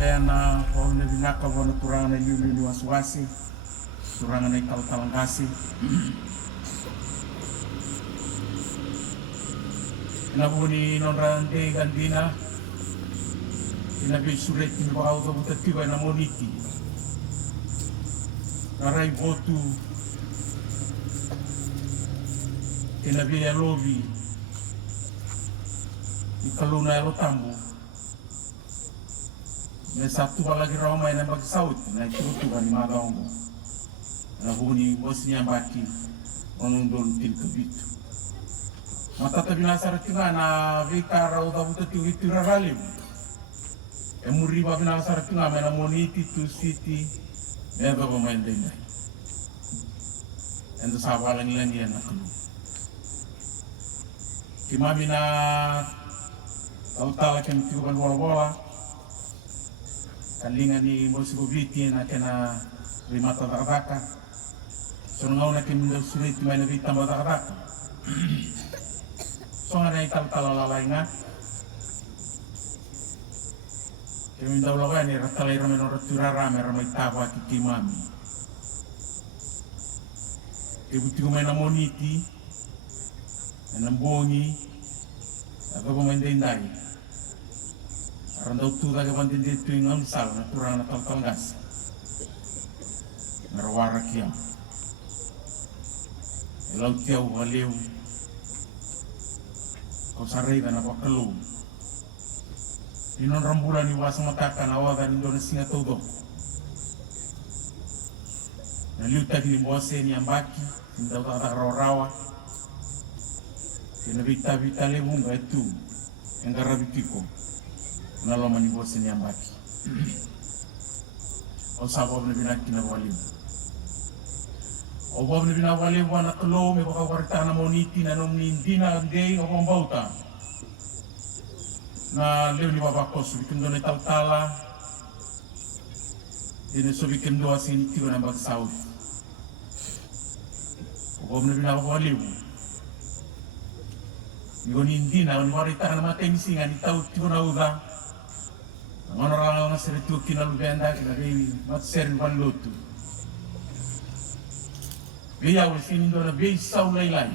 leana o le vinaka wana turanga na liu wasuasi, turanga na talangasi. Nabuni nonrande gandina, inabi sureti ni baka uta butatiwa na moniti. Narai votu, inabi alobi, ikaluna elo tambu. Na satu lagi Roma yang bagi saut, na itu kan di Magaongo. Na huni bosnya baki, menundul til kebitu. Mata tapi nasar tinga na vikara udah butuh tiwi tiralim. Emuri babi nasar tinga mana moniti tu city, neba pemain dengai. Ento sabalan lagi yang nak lu. Kimami na tahu kan tiukan bola-bola. Kalinga ni Moskoviti na kena lima tatakaka. So ngau na kinda sulit may nabita matakaka. So nga na ital-talalay nga. Kami daw lawa ni ratalay ramen o raturarame ramay tawa kikimami. Ibuti ko may namoniti, nanambongi, nagpapamanday-nday. Arandau tu daga bandin di tu ingang sal na turang na talanggas. Narawara kiam. Elaw tiyaw waliw. Kau saray ka na pakalu. Inon rambulan ni wasang matakan awagan indo na singa todo. Naliw tagi ni buwase ni ambaki. Sindaw tatak rawa-rawa. Sinabita-bita lebong ga itu. Yang garabitiko. Nalo mani bosen yang baki. O sabab na binaki na waliw. O bab na binawaliw wana kalo may baka warta na moniti na nung hindi na day o pambauta. Na lew ni babakos bikin doon ay taltala. Dino so bikin doa sinitiw na bagsaw. O bab na binawaliw. Ngon hindi na warita na matay misingan itaw tiyo na uda. Orang-orang yang seritu kinal benda kita bewi mat serin walutu. Biya usin do na bewi saulay-lay.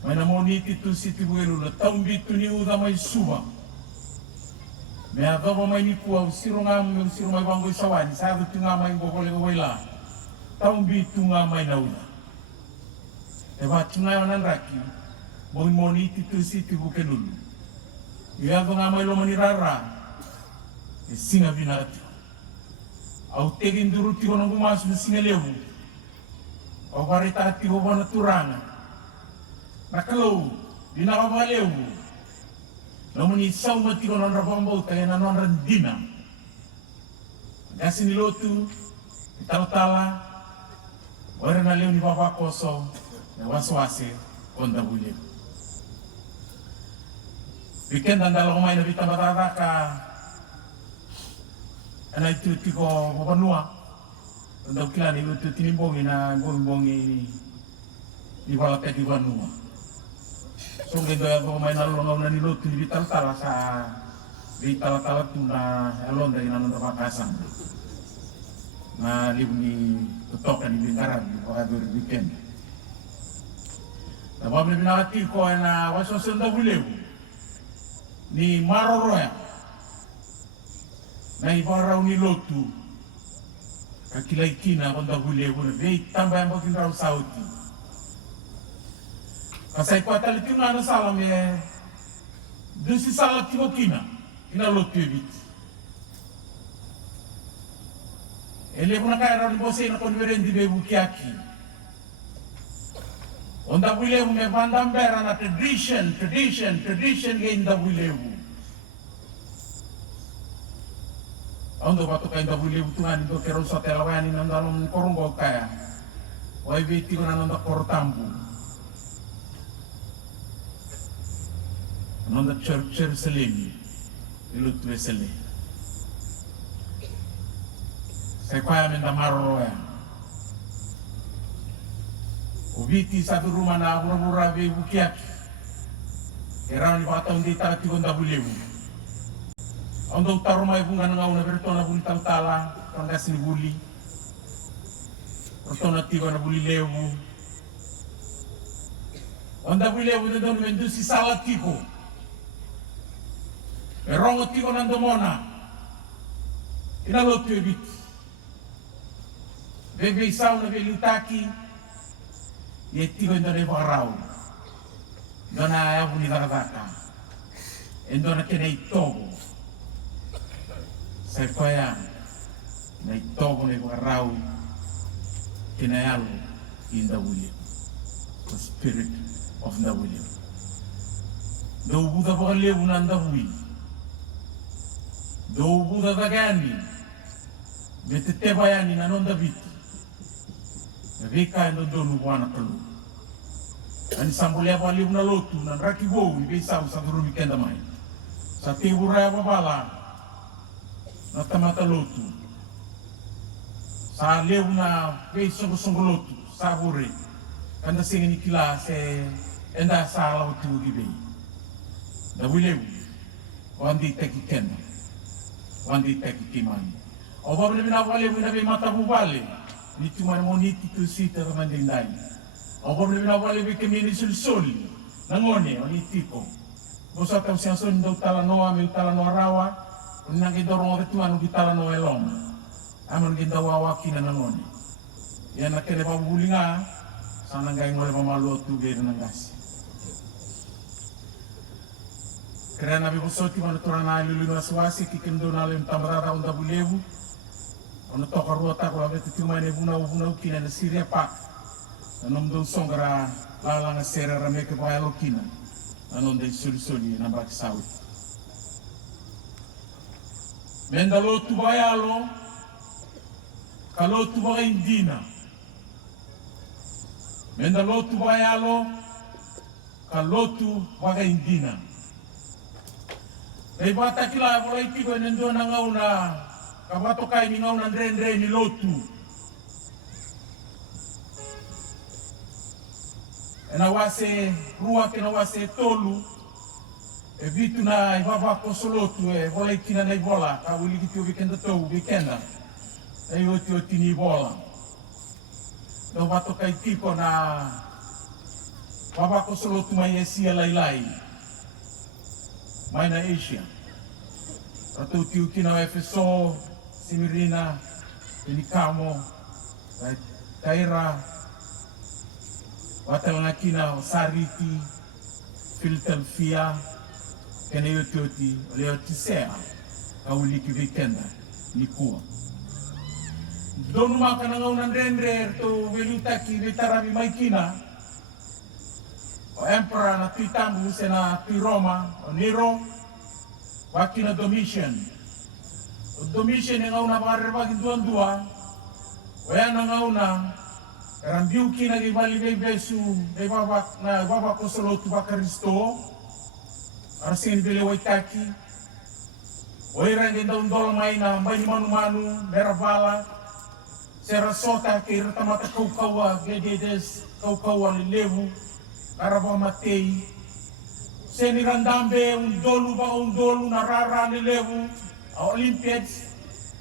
May namoniti tu si tibuelo na taumbi tu ni uda may suba. May agaba may nikuwa usiro nga may banggoy sawan. Sabi tu nga may bokole-wala. Taumbi tu nga may nauda. Eba tu nga yanan raki. Bong moniti tu si tibukelulu. Biya nga may lomanirara. Singa binati. Au tegin duruti ko nang bumas na singa lewu. Au barita ati ko na turanga. Nakalo, dinakabalewu. Namun isaw mati ko nang rabambaw tayo na nang randina. Kasi nilotu, itala-tala, wala na lew ni Papa Koso, na waswase, konda bulew. Bikin tanda kumay na bita matataka, ana itu tiko mapanua untuk kila ni itu tinimbongi na bongi di balak di Banua. So gitu ya kau main lalu ngau nani lutu di tal-tal sa di tal-tal tu na alon dari nanon terpakasan. Na libni tutok di lingkaran di pakadur weekend. Tapi binawati ko na waso senda bulew ni maroroya. Na ibarau ni lotu kakilay kina konda hulewo na vei tambah yang bakin raw sauti kasay kwa talitin nga na salam doon si salat kino kina lotu ebit elevo na kaya raw ni bose na konverendi bebu kiaki onda hulewo me vandambera na tradition gain da hulewo. Ando batu kain da buli butuhan itu kerus satelawani nang dalam korong kaya. Wai beti ko nang kortambu. Nang church selemi. Ilut wesele. Saya kaya minta maro ya. Ubiti satu rumah na murah-murah be bukiak. Era ni batang di tati ko da buli. Ondo tarumai bunga ngau na bertona buli tala tanggas ni buli. Bertona tiba na buli lewu. Onda buli lewu na don mendusi salat tiko. Erongo tiko nando mona. Inalotu ebit. Bebe isau na belutaki. Ye tiko ndo ne varau. Dona ayabu ni daradaka. Endo na kene itogo. Sa koya na itogo na varau. Kinayalo in the William. The spirit of the William. Do Buddha Balewu nanda hui. Do Buddha Dagani. Betete bayani na nonda biti. Vika endo donu wana kalu. Ani sambulia baliu na lotu na raki wou ni beisau sa guru mikenda mai. Sa tiburaya babala na tamata lotu. Sa leu na beisongo lotu sa bure. Kanda singini kila se enda sa la utu gibei. Da wileu wandi teki kenda. Wandi teki kimani. Oba bina wale bina be mata bubale. Ni cuma moniti tu sita kamandindai. Oba bina wale be kemini sul nangone oni tipo. Bosa tau siang son do tala noa mi tala noa rawa. Unang dorong ore tuan ugi tala noa elong. Amun ginda wawa kina nangone. Ya na kene babulinga sana ngai ngore mamalu tu be nangasi. Kerana nabi bosoti mana turana lulu nasuasi kikendo nalem tamarara onda bulevu. Ono toka ruota ko abe tuma ne buna ukina na siria pa. Anom do songara lala nga sera rame ke pa lokina. Anom de suri na bak sawi. Mendalo tu bayalo. Kalau tu baga indina. Mendalo tu bayalo. Kalau tu baga indina. Dai bata kila boleh tigo nendo na ngau na kabato kai ni ngau na ndre ni lotu. Ena wase rua kena wase tolu. E vitu na ibaba kosolotu e boleh kina na bola ka wili kitu weekend to weekenda. E oti ni bola. Do bato kai tipo na baba kosolotu mai esia lailai. Mai na Asia. Ratu tiu kina Efeso, Simirina, Penikamo, Taira, Watalanga kina Sariti, Philadelphia, kene yotioti, Leotisea, kauliki vikenda, nikua. Donu maka nangaunan rendre to velutaki vetarami maikina, o emperor na tuitambu sena tui Roma, o Nero, wakina Domitian. O Domitian yang ngau na makaribagin duan-dua, o yan ang ngau na, karambiu kina gibali besu, babak ko solotu bakaristo, arasin bile waitaki, o irang gindaun dolmay na may manu-manu, merabala, serasota kira tamata kaukawa, gededes, kaukawa lilewu, Karaba matei, senirandambe undolu narara lelewu, a Olympiads,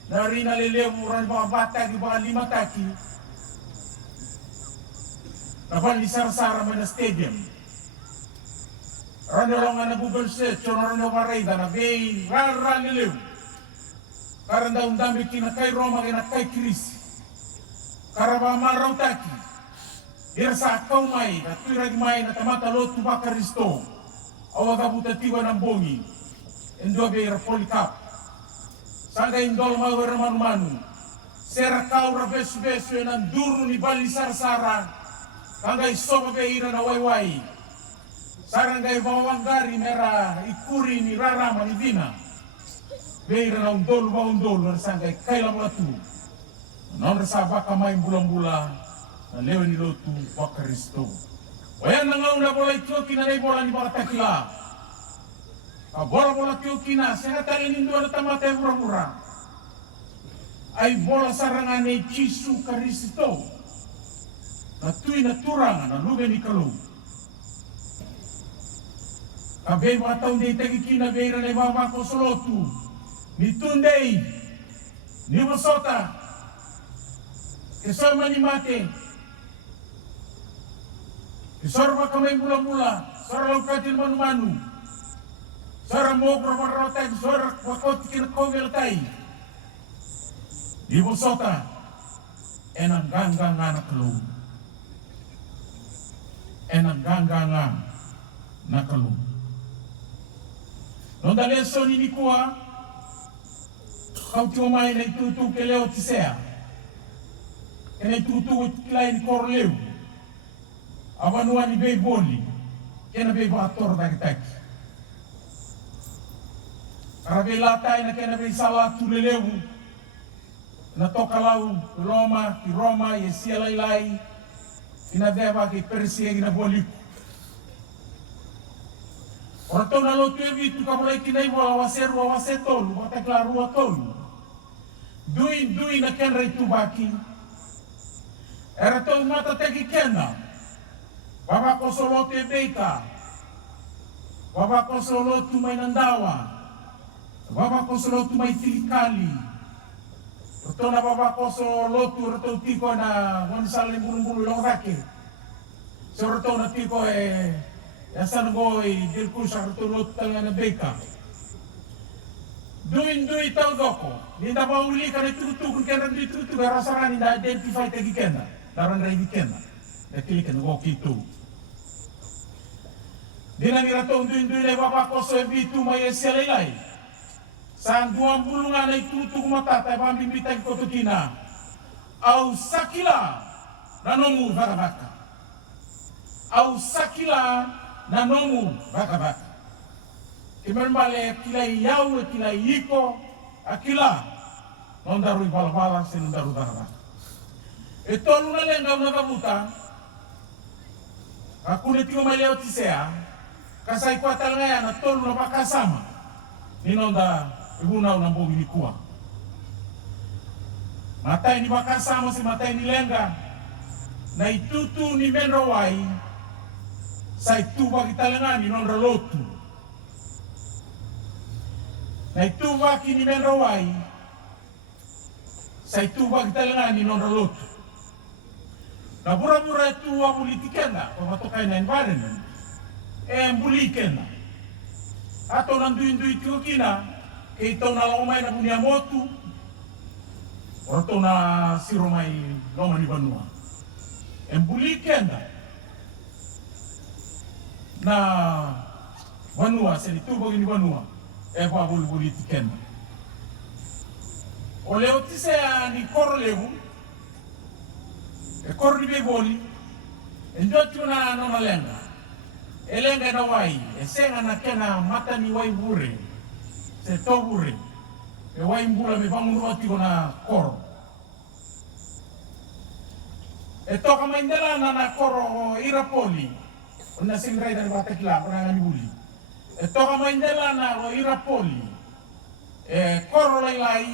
narina lelewu ran ba bataki ba lima taki. Naban di sara-sara mana stadium. Ran dolongan na bubelse, chonoran na barayda na bei rara lelewu. Karanda undambe kina kay Roma kina kay Chris. Karaba marau taki. Dirasa kau mai, na tuirag mai na tamata lotu bakaristo. Awaga butatiwa ng bongi. Endo beira polikap. Sanga indol mawera manu-manu. Sera kau rabesu-besu ng duru ni bali sara-sara. Sanga isoba beira na wayway. Sarangay bawanggari mera ikuri ni rarama ni dina. Beira na undol na sangay kailang latu. Non resaba kamay bulang-bulang. Na leo ni lotu bakaristo. Wayan na ngau na bola itoki na bola ni baka takila. Ka bola tioki na sehatan ini dua na tamata murah-murah. Ay bola sarangan ni Cisu Karisto. Na tui na turang na luga ni kalu. Kabay mga taon di tagikina beira na ibaba ko solotu. ni Tundei, ni Bosota, kesama ni Mate, kesorba kamay mula-mula, sora laukatin manu-manu, sora mogra marotay, sora wakot kinakowel tay, ni Bosota, enang ganggang anak lu, enang ganggang nakalu. Nonda leso ni kuwa, kau cuma main itu ke leo tisea, kena itu lain korleu, abanuan ni beboli, kena bebator taki-taki. Karabe latai na kena be salah tu leleu, na toka lau Roma, yesia lai, ina deba ke persia ina boliku. Orang tahu na lotu evi tu kamulai kinai wala wasetolu, watakla rua tolu. Dui na kenra itu baki. Era tau mata teki kena. Baba kosolotu ebeika. Baba kosolotu mai nandawa. Baba kosolotu mai tilikali. Roto na baba kosolotu roto tiko na wansale bulu-bulu lorake. So roto na tiko yasan goi dilku sartulot talana beka. Duin tau doko. Ninda bauli kana tutu kena tutu rasa ninda identify tagi kena. Daran rai kena. Dakili kena goki tu. Dina nirato duin le baba koso ebitu mai selelai. San duam bulungan ai tutu mata ta bambi bitai kotukina. Au sakila nanomu baka. Au sakila na nomu baka. Kimembale kilai yau kilai iko akila nondaru bala sen nondaru baka. Etolu na lenga una kabuta. Aku ni tio mai leo tisea. Kasai kuatal ngaya na tolu na baka sama. Ninonda ibuna una mbogi ni kuwa. Matai ni baka sama si matai ni lenga. Na itutu ni menrawai. Sai tuba kita lengani non ralotu. Na tuba kini menrawai. Sai tuba kita lengani non ralotu. Na bura-bura itu abulitikena, pamatokai na environment. Embulikena. Ato nanduin-duin tiyo kina, ito na lomay na bunyamotu. Orto na siromay loma ni Banua. Embulikena. Na Banua, selitubo ni Banua, eba bulbuliti kena. O leo tisea ni koro levu, e koro ni beboli, e ndotu na nona lenga. E lenga na wai, e senga na kena mata ni wai bure, se to bure. E wai mbula me bangun roti na koro. E toka maindela na koro irapoli, una singrai dari bata kila pernah ngani buli. Toka maindela na irapoli. Koro lai.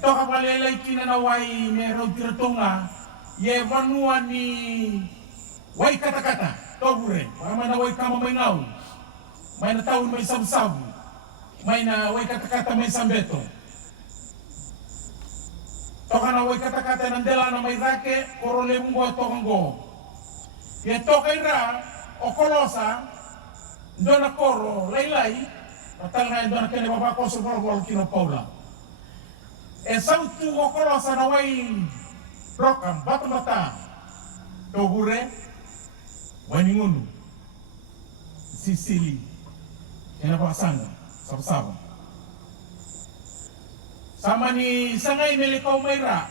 Toka palelai kina na wai mero tiratonga. Ye Banua ni wai kata-kata. Tobure. Para na wai kama may ngau. May na taon may sabu-sabu. May na wai kata-kata may sambeto. Toka na wai kata-kata nandela na may rake. Koro lemungo at tokang go. Ye toka ira o kolosa ndona koro lailai atal na ndona kene baba ko so bol kino paula e sautu o kolosa na wai rokam batamata to hure wani ngunu sisili ena pasanga sab-sab sama ni sangai melikau maira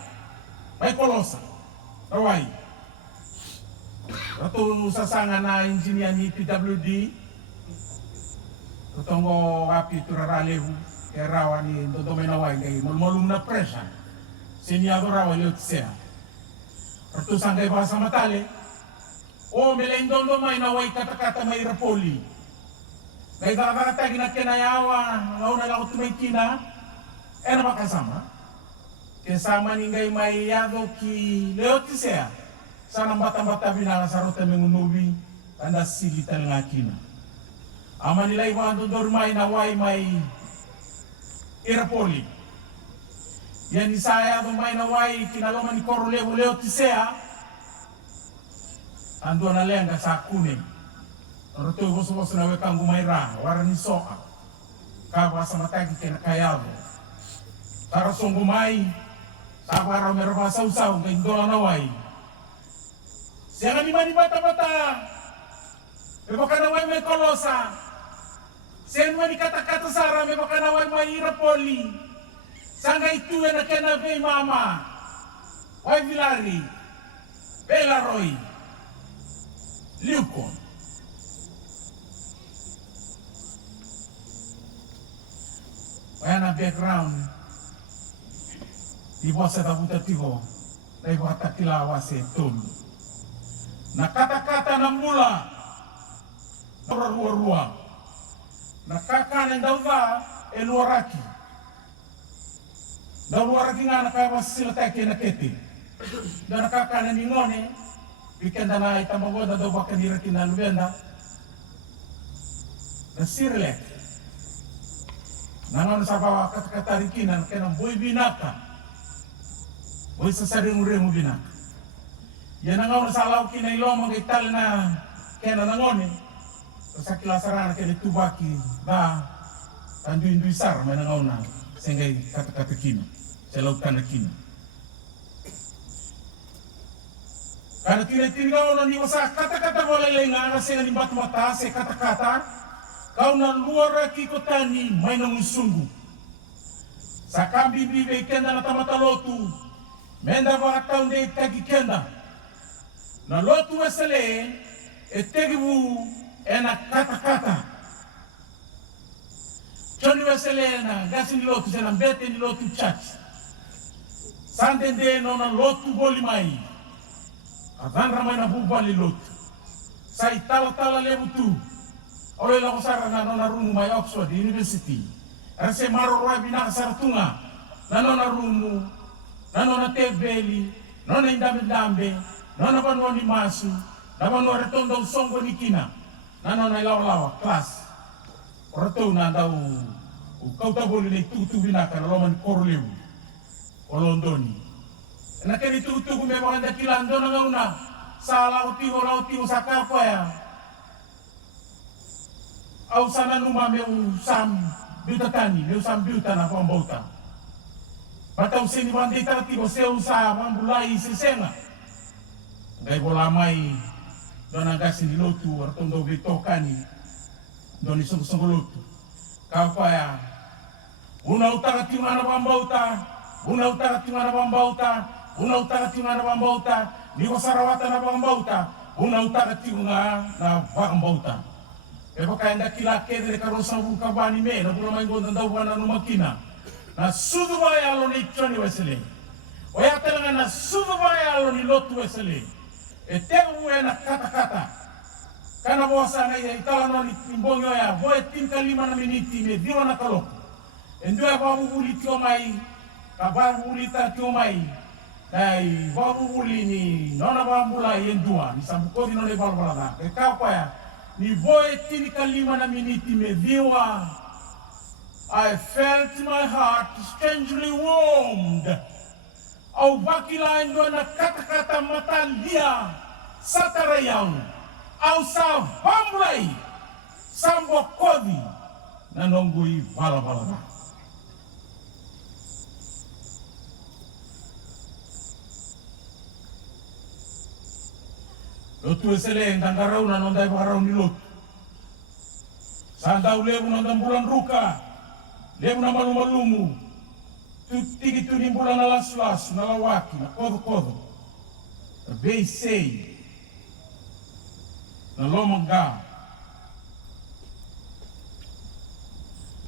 may kolosa rawai Ratu sasanga na engineer ni PWD Tutongo api turaralehu Kerawa ni ndodomenawai Ngay mulmulum na presa Sinyado rawa liutsea Ratu sanggay bahasa matale O melendondo may naway kata-kata may rapoli Ngay kakakatagi na kinayawa Ngauna lang ako tumaykina na makasama Kesama ni ngay may yado ki liutsea Sana bata-bata binala sa rota mengunubi tanda sili talangakina. Ama nila iwan dormay na way may Irapoli. Yani saya may naway kinalaman ni Coroleo Leo Tisea ando na lenga sa kuning. Roto boso na wekang gumayra warani soa. Kawa sa matagi kinakayabo. Para sungumay sa araw meron pa sausaw kay dola naway. Siya ni mani bata-bata. Baka naway may kolosa. Siya ni kata-kata sara baka naway may Irapoli. Sanga itu na kena be mama. Wai Vilari. Belaroy. Liuko. Wayana background. Di bawah saya tabuta tigo. Dari bawah takilawa setun. Na kata-kata na mula. Ruwa-ruwa. Na kakanan dauva eluaraki. Dauaraki nga nakawasila tayo kinakiti. Na nakakanan ni ngone. Ikenda na itamago na daw baka nirakin na lubenda. Na sirlek. Nangan sa bawah kata-kata rikinan kaya ng boy binaka. Boy sa saring-ring binaka. Yan ang nga sa alaw kinailong mga ital na kaya na nangone. Sa kilasarana kaya nitubaki ba tanduin-duin sar may nangaw na sengay kata-kata kina. Sa lautan na kina. Karena tinatinaw na niwa sa kata-kata walay nga kasi nga nimbat mata sa kata-kata kau na luar kikotani may nangusungu. Sa kambi bibe kenda na tamatalotu menda ba taon de kagikenda na lotu wasale etegibu ena kata-kata. Choni wasale na gasi ni lotu sa nambete ni lotu chach. Sandende no na lotu bolimai. Adan ramai na bubali lotu. Sa itala-tala lebutu. Oleh lang ko sa na rumu may Oxford University. Kasi marorwa binaka sa ratunga. Na rumu, na tebeli, na indambe-dambe, na panuwa ni masu, na panuwa retondo songo ni kina. Na ilaw-lawa, klas. Orato na daw, kau tabuli na itutu binaka na roman Coroleo. Olondoni. Na kaya itutu kung may mga dakilando na nga una. Sa lautiho sa kapaya. Au sana numa meu sam biutatani, meu sam biuta na pambauta. Batau sini bandai taratibo seu sa mambulai sesenga. Gai bola mai dona gasi di lotu artondo bitokani. Doni sung lotu. Kapaya. Una utara timana pambauta, una utara timana pambauta, una utara timana pambauta, ni wasarawata na pambauta, una utara timana na pambauta. Eba kaya ndakilake dari karosa buka bani me na bula maingo tanda wana no makina na sudu baya lo ni choni wesele o ya telanga na sudu baya lo ni lotu wesele e tegu na kata-kata kana bosa na ya itala no ni timbongo ya boe tinka 5 miniti me diwa na kalok endo ya babu uli tio mai ka babu uli ta tio mai dai babu uli ni nona bambula yendua ni sambukodi no le balbala e ka ya ni voe tini ka 5 miniti me viwa. I felt my heart strangely warmed. Au bakilain do na kata-kata matalia sa tarayaw. Au sa bamblay sambo kodi na nonggoy bala-bala. Lotu esele ang garaw na nonday baraw ni Lot. Saan daw lebu ng bulan ruka, lebu na malumalumu, tutig ito ni bulan na laslas, na lawaki, na kodo-kodo, na baysay, na lomangga.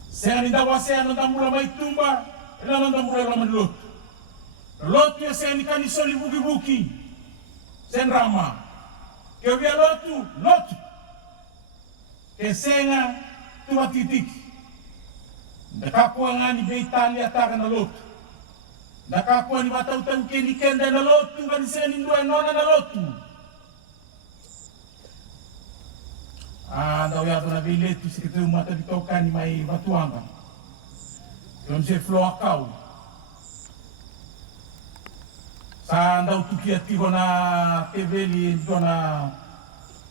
Siya ni dawa siya nang mula may tumba, ilan nang mula raman Lot. Lot ya siya ni kanisoli buki-buki, siya rama. Kaya biya lotu. Kaya senga tumatitik. Nakakuha nga ni Beitalia taka na lotu. Nakakuha ni Mataw-taw kinikenda na lotu. Gani siya ninduan nona na lotu. Daw yato na bilet. Kasi kito yung mata bitokan ni may batuanga. Don se floa kau. Sa andau tukia tigo na teveli dona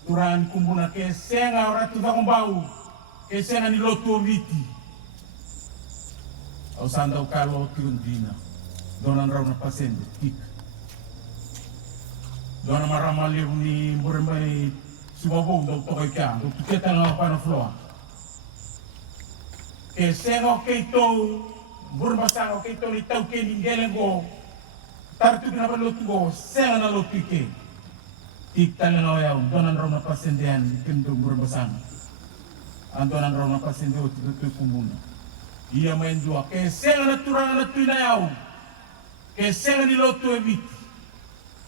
turani kumbuna ke senga ora tu bau ke senga ni lotu viti. Au sa andau kalo tiundina. Dona nrau na pasende tik. Dona maramali ni murembai subabo do to ka do tukia tanga pa na floa. Ke senga ke to burmasanga ke to ni tau ke ni gelengo. Tartu na lotu go senga na lotu ke. Tik tala na yaw donan raw na pasendean kendo burmasanga. Andonan raw na pasende o tutu kumuna. Ia main dua ke senga na turana na tuina yaw. Ke senga ni lotu evit.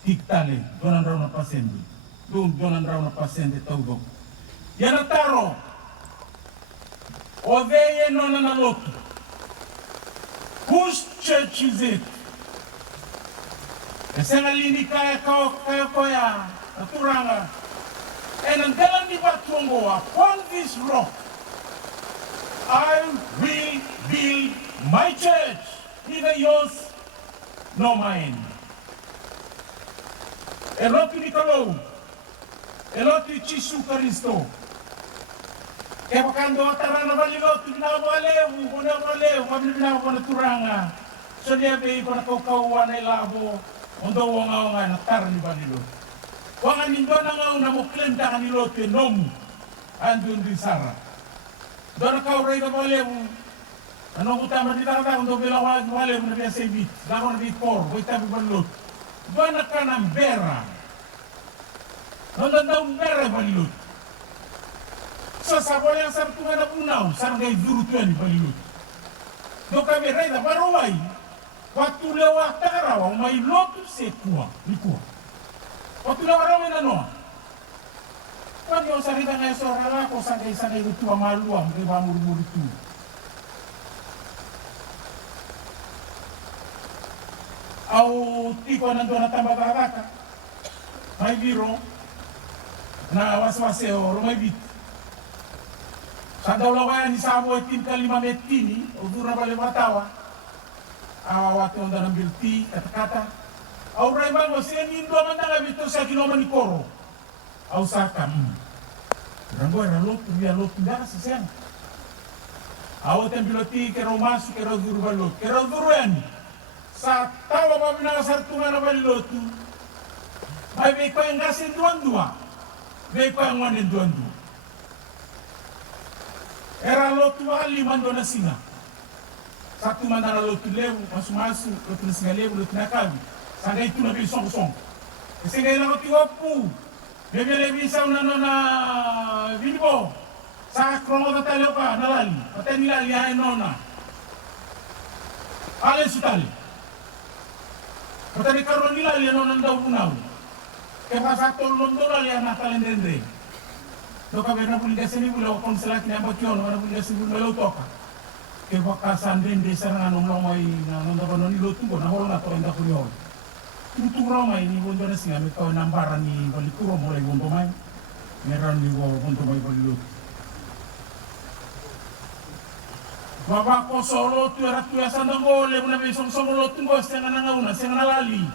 Tik tale donan raw na pasende. Donan raw na pasende taudo. Yana taro. O veye nona na lotu. Whose church is it? Senga lini kaya koya naturanga. And until ni batungo upon this rock, I will build my church, neither yours nor mine. Elotu ni kalau, elotu Jesu Kristo. Kaya pakando atarana balilotu binawalewu, mabili binawa naturanga. So dia be ko nakaukawan ay labo. Ondo wanga na tar ni balilo. Wanga nindona nga una mo claim ta kanilo te nom. Andun di sara. Dona ka uray ka balewu. Ano ko tama di ta ondo belawa balewu na biasa bit. Dako na bit por, boy tabi balilo. Dona ka ng bera. Ondo daw bera balilo. So sabo yang sartunga na unaw, sarangay durutuan ni balilo. Do kami reda baruway. Waktu lewat tarawa may lotu sekua likua. Waktu lewat rawa na no. Pag yung sarita nga sa rala ko sangay itu maluam kay bamur-mur itu. Au tiko nando na tambah kakaka. May biro na waswaseo rumay bit. Sa daw lawayan ni Samo itin kalima metini o dura bale matawa. Awat yung danang bilti, kata-kata. Au ray mango, siya nindo man na bito sa kinoma ni Koro. Au sakam. Ranggo, ralot, dara sa siyang. Awat yung biloti, kero masu, kero duru balot. Kero duru yan. Sa tawa pa pinakasartungan na balotu. May pa yung gasin duan-dua. May pa yung wanin duan-dua. Era lotu aliman do na singa. Satu mandara lotu lewu, masu-masu, lotu na singa lewu, lotu na kawi. Sangga itu na bilisong-song. Kasi ngayon ako tiwapu. Bebe-lebi sa unano na vinibo. Sa kromo na talo pa, nalali. Patay nila lihain nona. Alin sutali. Patay ni karon nila lihain nona daw unaw. Kaya pasatol londo na lihain natalin dendre. Doka berna puligas ini bulaw kung selaki na bakyon, wana puligas ini bulaw toka. Kaya bakasan din di sarang anong lomay na nanda ba noni lutu ko, naholo na to inda kulyon. Tuturo may ni wondo na singa, may kawin nambaran ni balituro mo lay wondo may. Meron ni wondo may balilut. Baba ko solo tu erat tu asan dango le muna may song lo tunggo siya nga nangauna, siya nga nalali.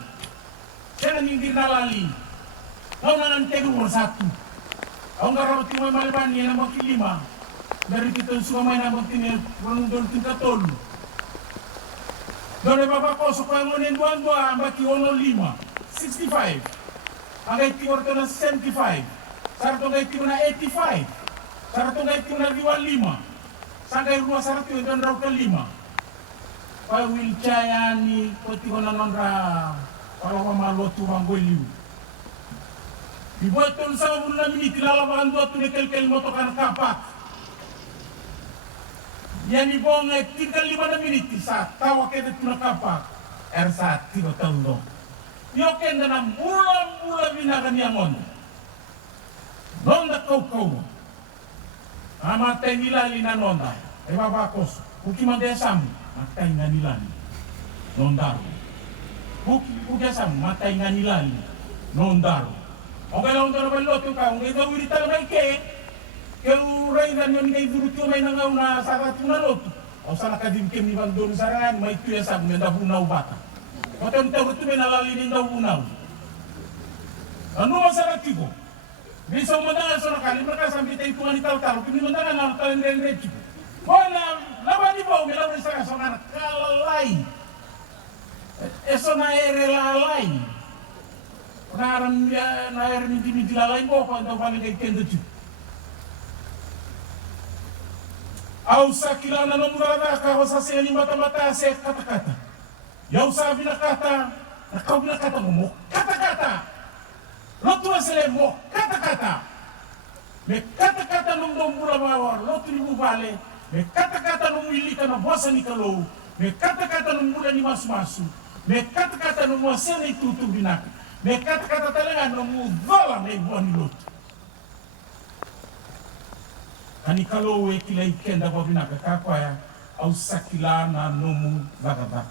Siya nga nindir nalali. Kau nangan tegu mo satu. Ang garaw may maliban niya na magkilima. Dari kita sumamay na magtinil, runong tingkatol. Doon ay babako, so kaya mo ninduan-dua, ang bakiwono 5, 65. Ang itiwar to na 75. Sarito nga itiwar na 85. Sarito nga itiwar na 5. Sangay rumah sarito yung doon raw ka 5. Kaya wilchaya ni kotiwo na nondra, para mamalotu manggoliw. Dibuat tol sa mulu na miniti lalabahan doon ito ni kel-kel mo to ka nakapak. Yan ibong 5 na miniti sa tawa kaya ito nakapak. Ersa tigo taundo. Yoken na ng mula binakan niyangon. Noon na kau-kau. Amatay nilali na nonda. Ay babakos. Kukiman desam. Matay nga nilali. Nondaro. Kukasam. Matay nga nilali. Nondaro. Okay lang ito naman loto ka, kung ikaw wirita naman kaya uray na yun kay duruto may nangaw na sa katong na loto. Ausana kadim kem ni bandon saran mai tu ya sab menda bunau bata. Kotem tahu tu menalali ni ndau bunau. Anu masalah tigo. Bisa mendengar sono kali mereka sampai itu wanita tahu kini mendengar nama kalian rende tigo. Bona lawan di bawah melawan sana sana kalalai. Esona ere lalai. Pengaran dia nair minti lalai kok untuk paling kayak kendo tu. Au sakilana no murada ka wasase ni mata-mata se kata-kata. Yau sabi na kata, nakau na kata mo kata-kata. Lotu asele mo kata-kata. Me kata-kata nung mura bawar, lotu ni mubale. Me kata-kata nung ilika na bosa ni kalau. Me kata-kata nung mura ni masu-masu. Me kata-kata nung wasene itutu binak. Me kata-kata talaga nung mudala na ibuan ni lotu. Ani kalau kilai kenda babinaka kakwaya au sakila na nomu bagaba.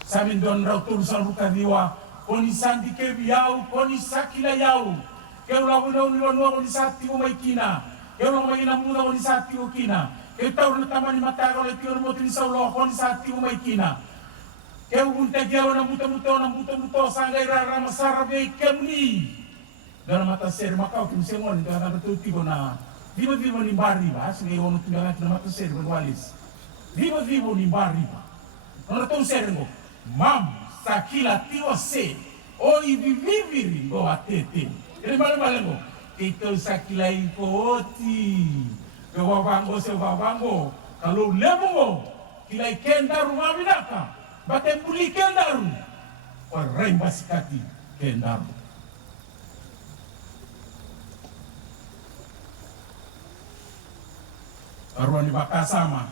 Samin don rau turusan rukariwa koni sandi kebi yau koni sakila yau. Keu lagu na unilonua koni sati umaikina. Keu lagu magina muda koni sati ukina. Keu taur na tamani mataga le tior mo tini saulo koni sati umaikina. Keu bunta jawa na muta sangai rara masara bei kemni. Dalam mata seri makau kimsengon itu ada betul tigo na. Vivo ni mbariba, sige ono tunga na mata seri berwalis. Vivo ni mbariba. Ono tong serengo, mam sakila tiwa se, oi viviri go atete. Ele malengo, ito sakila ipoti. Ke wabango se wabango, kalau lemongo, kilai kendaru mabinaka, batem buli kendaru. Orang basikati kendaru. Arwani bakasama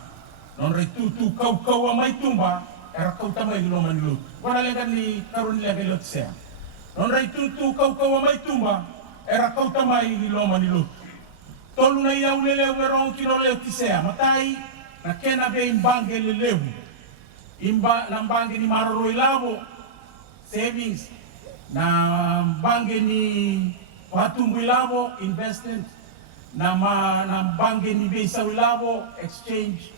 non retutu kau amai tumba era kau tamai lo manilut wana lengan ni karun lagi lot sea non retutu kau amai tumba era kau tamai lo manilut tolu na yau lele werong kilo leo tisea matai na kena be imbange lelewu imba nambange ni maroro ilabo savings na mbange ni watumbu ilabo investment nama nambange ni besa ulabo exchange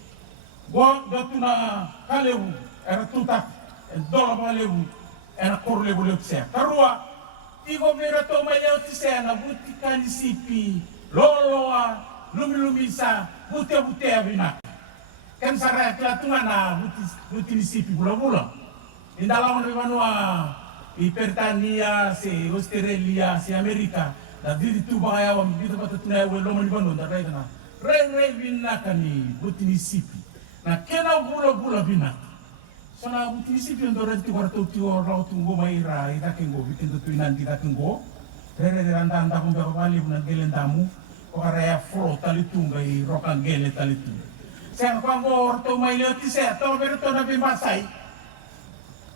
go dotu na kalewu era tutak dola balewu era korlewu lepse karua tigo verato mayo tise na butika ni sipi loloa lumilumisa bute abina kan sara klatunga na buti ni sipi bula indalawan ribanua Ipertania se Australia se Amerika na diri tu bahaya wa mbita bata tunai we lomo ni bando da raidana rei binaka ni butini sipi na kena bula bina sana butini sipi ndo renti warto ti o rautu ngoma ira ida kengo bikindo tu inan kita kengo rere anda kumbe bali bunan gelen damu o araya fro talitunga i rokan gele talitu sen kwango orto mai leti se to berto na bimasai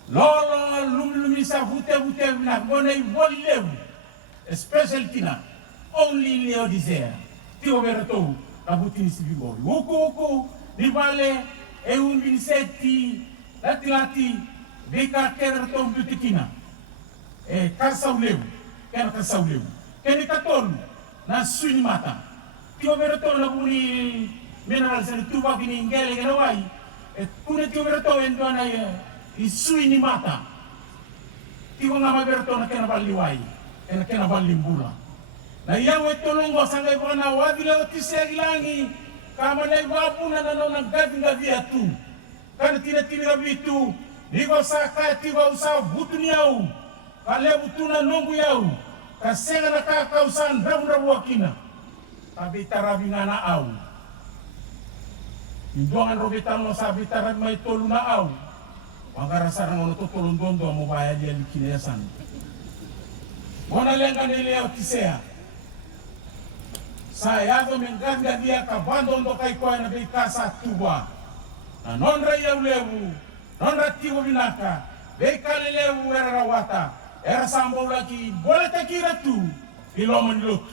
lolo lumisa bute bina ngone i bolewu special tina only leo disea tio verato la butini si vivo uku di vale e un insetti lati beka kera tom butikina e kasaulewu kene katon na suni mata tio verato la buni mineral sa tuba gini ngele ganawai e kune tio verato endona i suni mata tio ngama verato na kena baliwai kena balimbula na yawe tolongo sangai bana wadile otise gilangi kama na ibabuna na nona gavi atu kana tina gavitu nigo saka tigo usa butuni yau kale butuna nongu yau kasenga na kaka usan rabu wakina tabi tarabingana au indongan robetan mo sabi tarab mai toluna au mangara sarang ono to tolon dondo mo baya dia likinesan Mona lenga nileo tisea. Saya menganga dia kabando ndo kai kwa na beikasa tuba. Na nonra ya ulewu, nonra tiwo binaka. Beikale lewu era rawata. Era sambo lagi boleh takira tu ilomo nilut.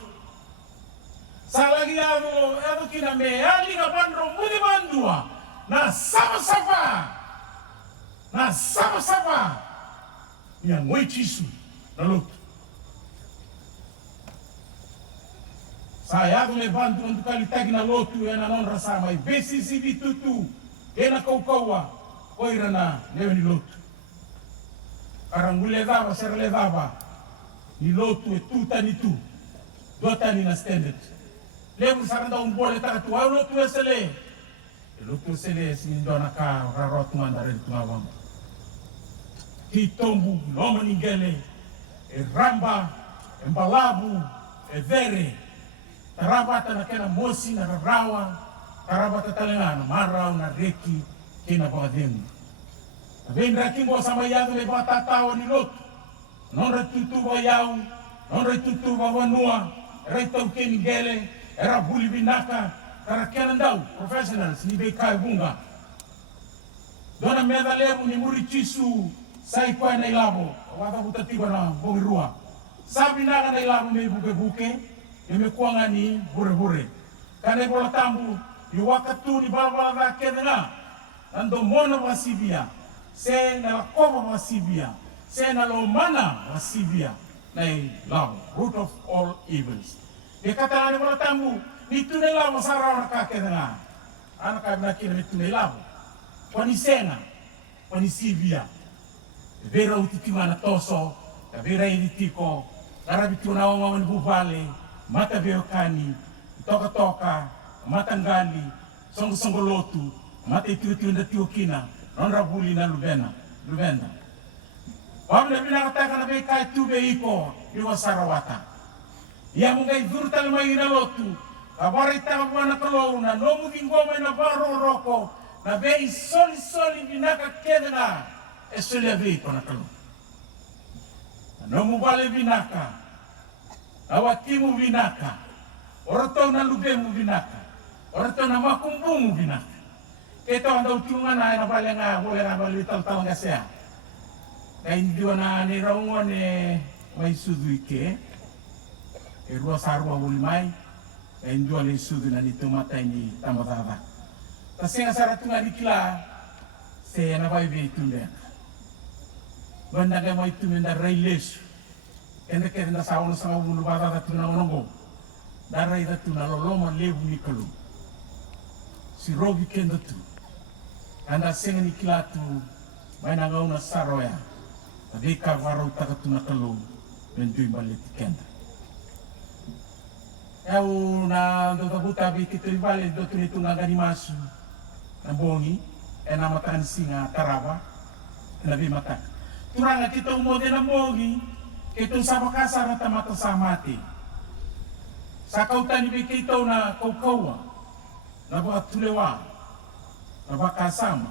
Salagi ado kina me ali na bandro mudi bandua. Na sama-sama. Yang ngoi cisu na lut. Saya me bantu untuk kali tagi na lotu ya na non rasa mai besi si bitutu Kena kaukaua koira na leo ni lotu. Karangule dava serle dava ni lotu e tuta ni tu. Dota ni na standard. Leo saranda umbole takatu wa lotu esele. Lotu esele sinjona ka rarotu mandare tunawam. Kitombu loma ningele e ramba e mbalabu e vere. Tarabata na kena mosi na rawa. Tarabata talengana marau na reki kena bagademu. Abendra kingo sama yadu le batatawa ni lotu. Nonra tutuba yau, nonra tutuba wanua, era tau keni gele, era buli binaka, kara kena ndau, professionals ni bekai bunga. Dona meda lebu ni muri chisu, sai kwa na ilabo, wata butatiba na bongirua. Sabi naka na ilabo me buke-buke, yamekuanga ni bure-bure. Kane bola tambu, yuwakatu ni balabala na kedena, nando mona wasibia, se na lakoma wasibia, se na lomana wasibia, na ilabo, root of all evils. Ikatalani bola tambu, ni tunay labo sa raw na kakedena. Ano kabinakina ni tunay labo? Panisena, panisibia. Vera utitima na toso, vera iditiko, narabitu na wangawan bubale, mata beokani, toka-toka, matanggali, songo-songo lotu, mata itu na tiokina, nonrabuli na lubenda. Wamna binakataka na bekai tube iko, iwa sarawata. Ia mungai durtal mai na lotu, kabarita kabuana kalou na nomu vingoma na baro roko, na bei soli binaka kedena, esoli avei na kalou. Nomu bale binaka, awatimu binaka, orato na lubemu binaka, orato na makumbumu binaka. Ito ang daw tungan na bale nga, wala nga bali tal-tal nga siya. Kaya hindi na ni Raungon may suduike, ruwa sarwa ulimay, kaya hindi wala sudu na nito matay ni Tamadava. Kasi nga saratu nga dikla, siya na ba ibe Banda kaya mo itumin na railes. Kaya kaya na sa ulo sa ulo bata na tunangonongo. Daray na tunaloloma lebu ni kalu. Si Rogi kenda tu. Anda senga ni kilatu. May nangaw na saroya. Tabi ka waraw taka tunakalu. Menduy maliti kenda. Yaw na dotabuta bikito ibali dotu nito nga ganimasu. Nabongi. E namatan singa taraba. Nabi matak. Turanga kita umode na mogi, kita sama kasar na tamata sa mati. Sa kautan ni kita na kaukawa, na baka tulewa, na baka sama.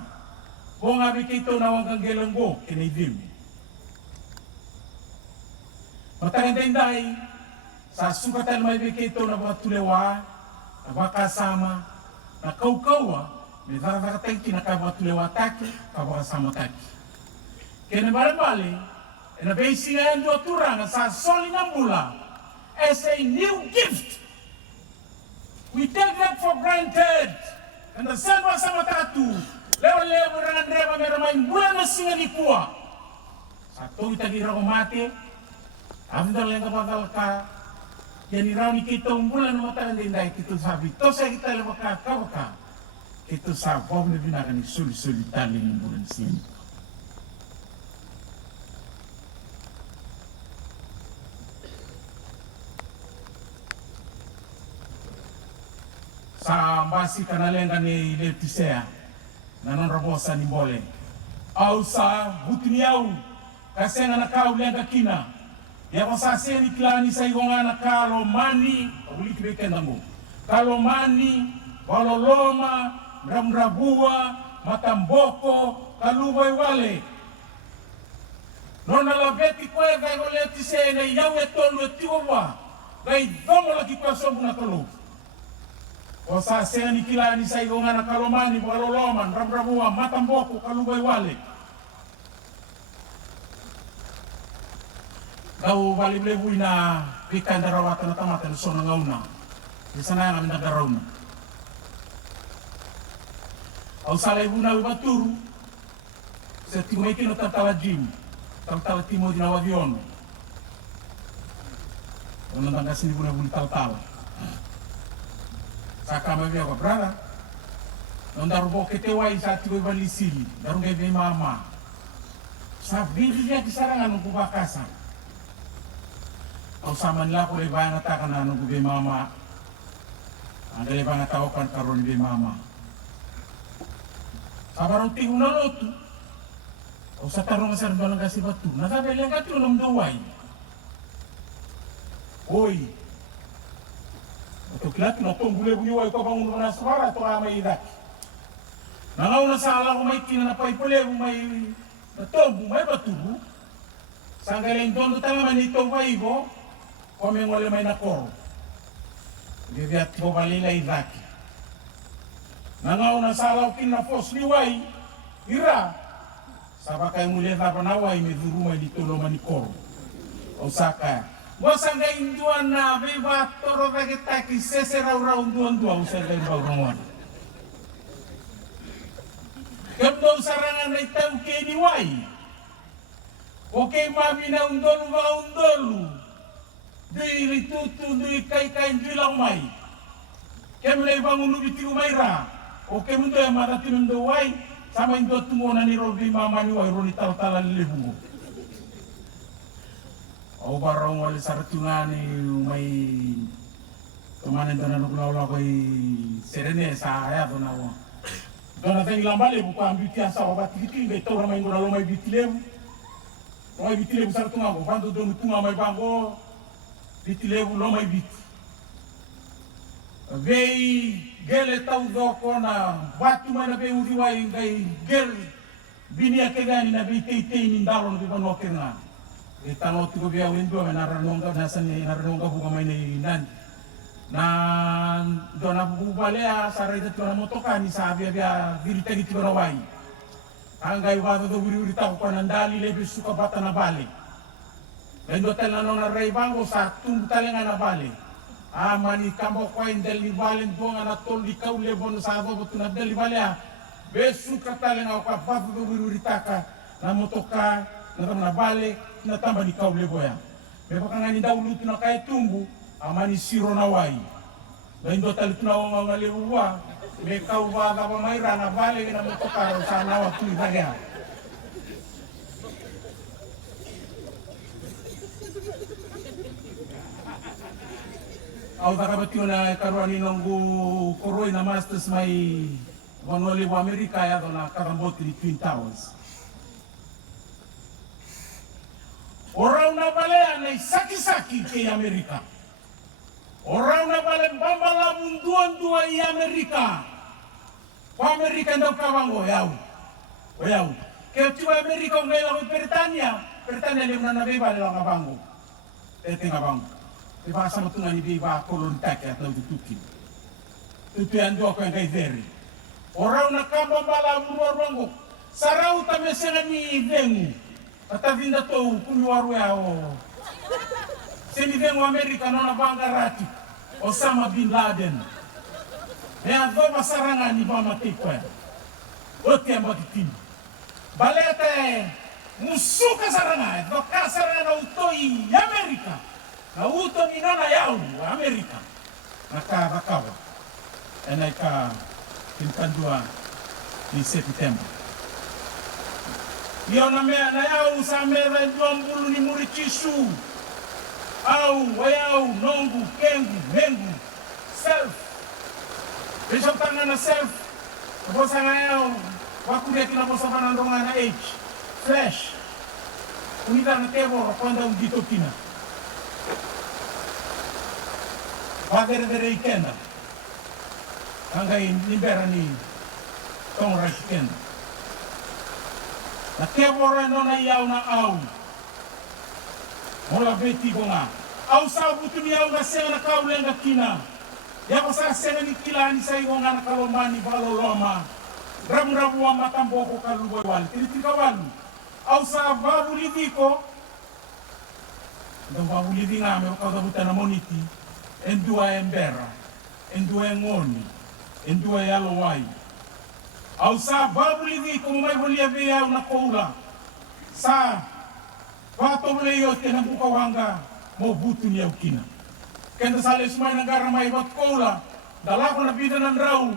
Kung nga kita na wagang gelanggo, kinaidim. Matanganday, sa sukatan may kita na baka tulewa, na baka sama, na kaukawa, may tatatay kinakabaka tulewa taki, kabaka sama taki. Kaya bali, na basic ang turang sa soli ng mula as a new gift. We take that for granted. And the same was sa matatu. Lewa-lewa rangan reba meramay mula na singa ni kuwa. Sa tuwi tagira ko mati, afdal yang kapakal ka, yan iraw ni kita mula na matakan din dahil kita sabi, to sa kita lewa ka, kita sa bob na binakan ni suli-suli tali ng mula na singa. Sa basi kanalenga ni Letisea na non rabosa ni Mbole au sa butiniau kasi nga nakau lenga kina ya wasase ni klani sa igonga na kalomani uliki bekenda mo kalomani baloloma ramrabua matamboko kalubay wale non alabeti kwega go Letisea na yawe tolu etiwa gai domo lagi kwa sobu na tolu. O sa senga ni kila ni sa igonga na kalomani, baloloman, ramrabua, matamboko, kalubay wale. Daw balibleboy na pikan darawatan na tamatan so nangauna. Isa na namin nagaraw na. Aw salay buna wibaturu. Sa timay kinatantala Jim. Tantala timo dinawagyon. Ano nang kasi ni buna buna tal-tal. Saka mabia ko brada non daru bo ketewai sa tigo balisili daru ngebe mama sabili dia kisarangan ku bakasa au saman la ko le banga takana no be mama anda le banga tawakan karon be mama sabarong tinguna lotu au sa tarong sa balang kasi batu na sabi lang katu nom dawai oi to klat no to bule buyo ko bangun na swara to ama ida nangau na sala ko may kinanapay pule may natombu may batubu sanggaling doon tanga manito waibo kome ngole may nakoro bibiat ko balila idaki nangau na sala ko kinapos liwai ira sabakay muli na panaway meduru may ditulo manikoro Osaka wasanga induan na viva toro vegetaki sesera uraun duan usai baurongan kebdo sarangan na itau keni wai oke mami na undolu wa undolu dui ritutu dui kai bilang mai kemle bangun ubi tiu maira oke mundo ya marati mundo wai sama indo tumona ni robi mama ni wai roni tal lebu au barong wali sartungani mai kemanin tanah nukulaula koi serene sa ya donawa dona tengi lambale buka ambitia sa wabati kiti beto ramai ngora lomai bitilebu sartunga ko bantu donu tunga mai bango bitilebu lomai bit vei gele tau doko na batu mana be uriwai ngai gel binia kegani na bitei ni ndalo no bano kenga itano tigo bia windo na ranonga nasani na ranonga buka mai nei nan na dona buku balea sarai itu na motokani sabi bia dirita gitu rawai anggai wado do buri tahu kanandali lebih suka bata na bale endo tel na rai bango sa tum talenga na bale amani kambo ko indeli balen bonga na tol di kau lebon sa do betul na deli balea besu katalenga ka batu do buri taka na motoka na bale na tamba di kau leboya beba kangani dawlu tuna kai tumbu amani siro na wai dan do tal tuna wa ngalewa me kau wa ga maira na bale na motoka sa na wa tu daga au daga batuna karwani nongu koroi na masters mai wanoli wa Amerika ya dona karamboti Twin Towers orang na bale na saki ke Amerika orang na bale bambala munduan dua i Amerika wa Amerika ndo kawango yau ke tu Amerika ngela ko Britania le na beba le nga bango nga bango e ba sama tunga ni beba kolon tak ya tau tuki tu ando ko ngai veri orang na kambala munduan bango sarau tamesena ni vengu ata vinda to kunywaru yao seni vengo Amerika nona banga rati Osama bin Laden ne adoma saranga ni bama tikwa oti ambati tim balete musuka saranga do kasaranga utoi Amerika na uto ni nona yao Amerika naka enaika kimpandua ni September Yo na mea na yau sa mera bulu ni murichisu au wayau nongu kengu mengu self besok tangan na self bosa ngayau wakulia kina bosa panandonga na age flash unida na tebo kwanda undito kina bagere ikenda angai libera ni tongra ikenda na kebora nona iau na au mola beti bonga au sabu tu iau na sena kau lenga kina ya basa sena ni kila ni sai bonga na kalomani baloloma rabu wa matamboko kaluboy wal tilikawan au sababu lidiko ndo babu lidinga me ko dabuta na moniti endua embera endua ngoni endua yalo wai au sa babuli di ko mai bolia bea una koula sa vato bole yo te na buka wanga mo butu ni ukina kenda sale sumai nagara mai vat koula dala ko na bida nan rau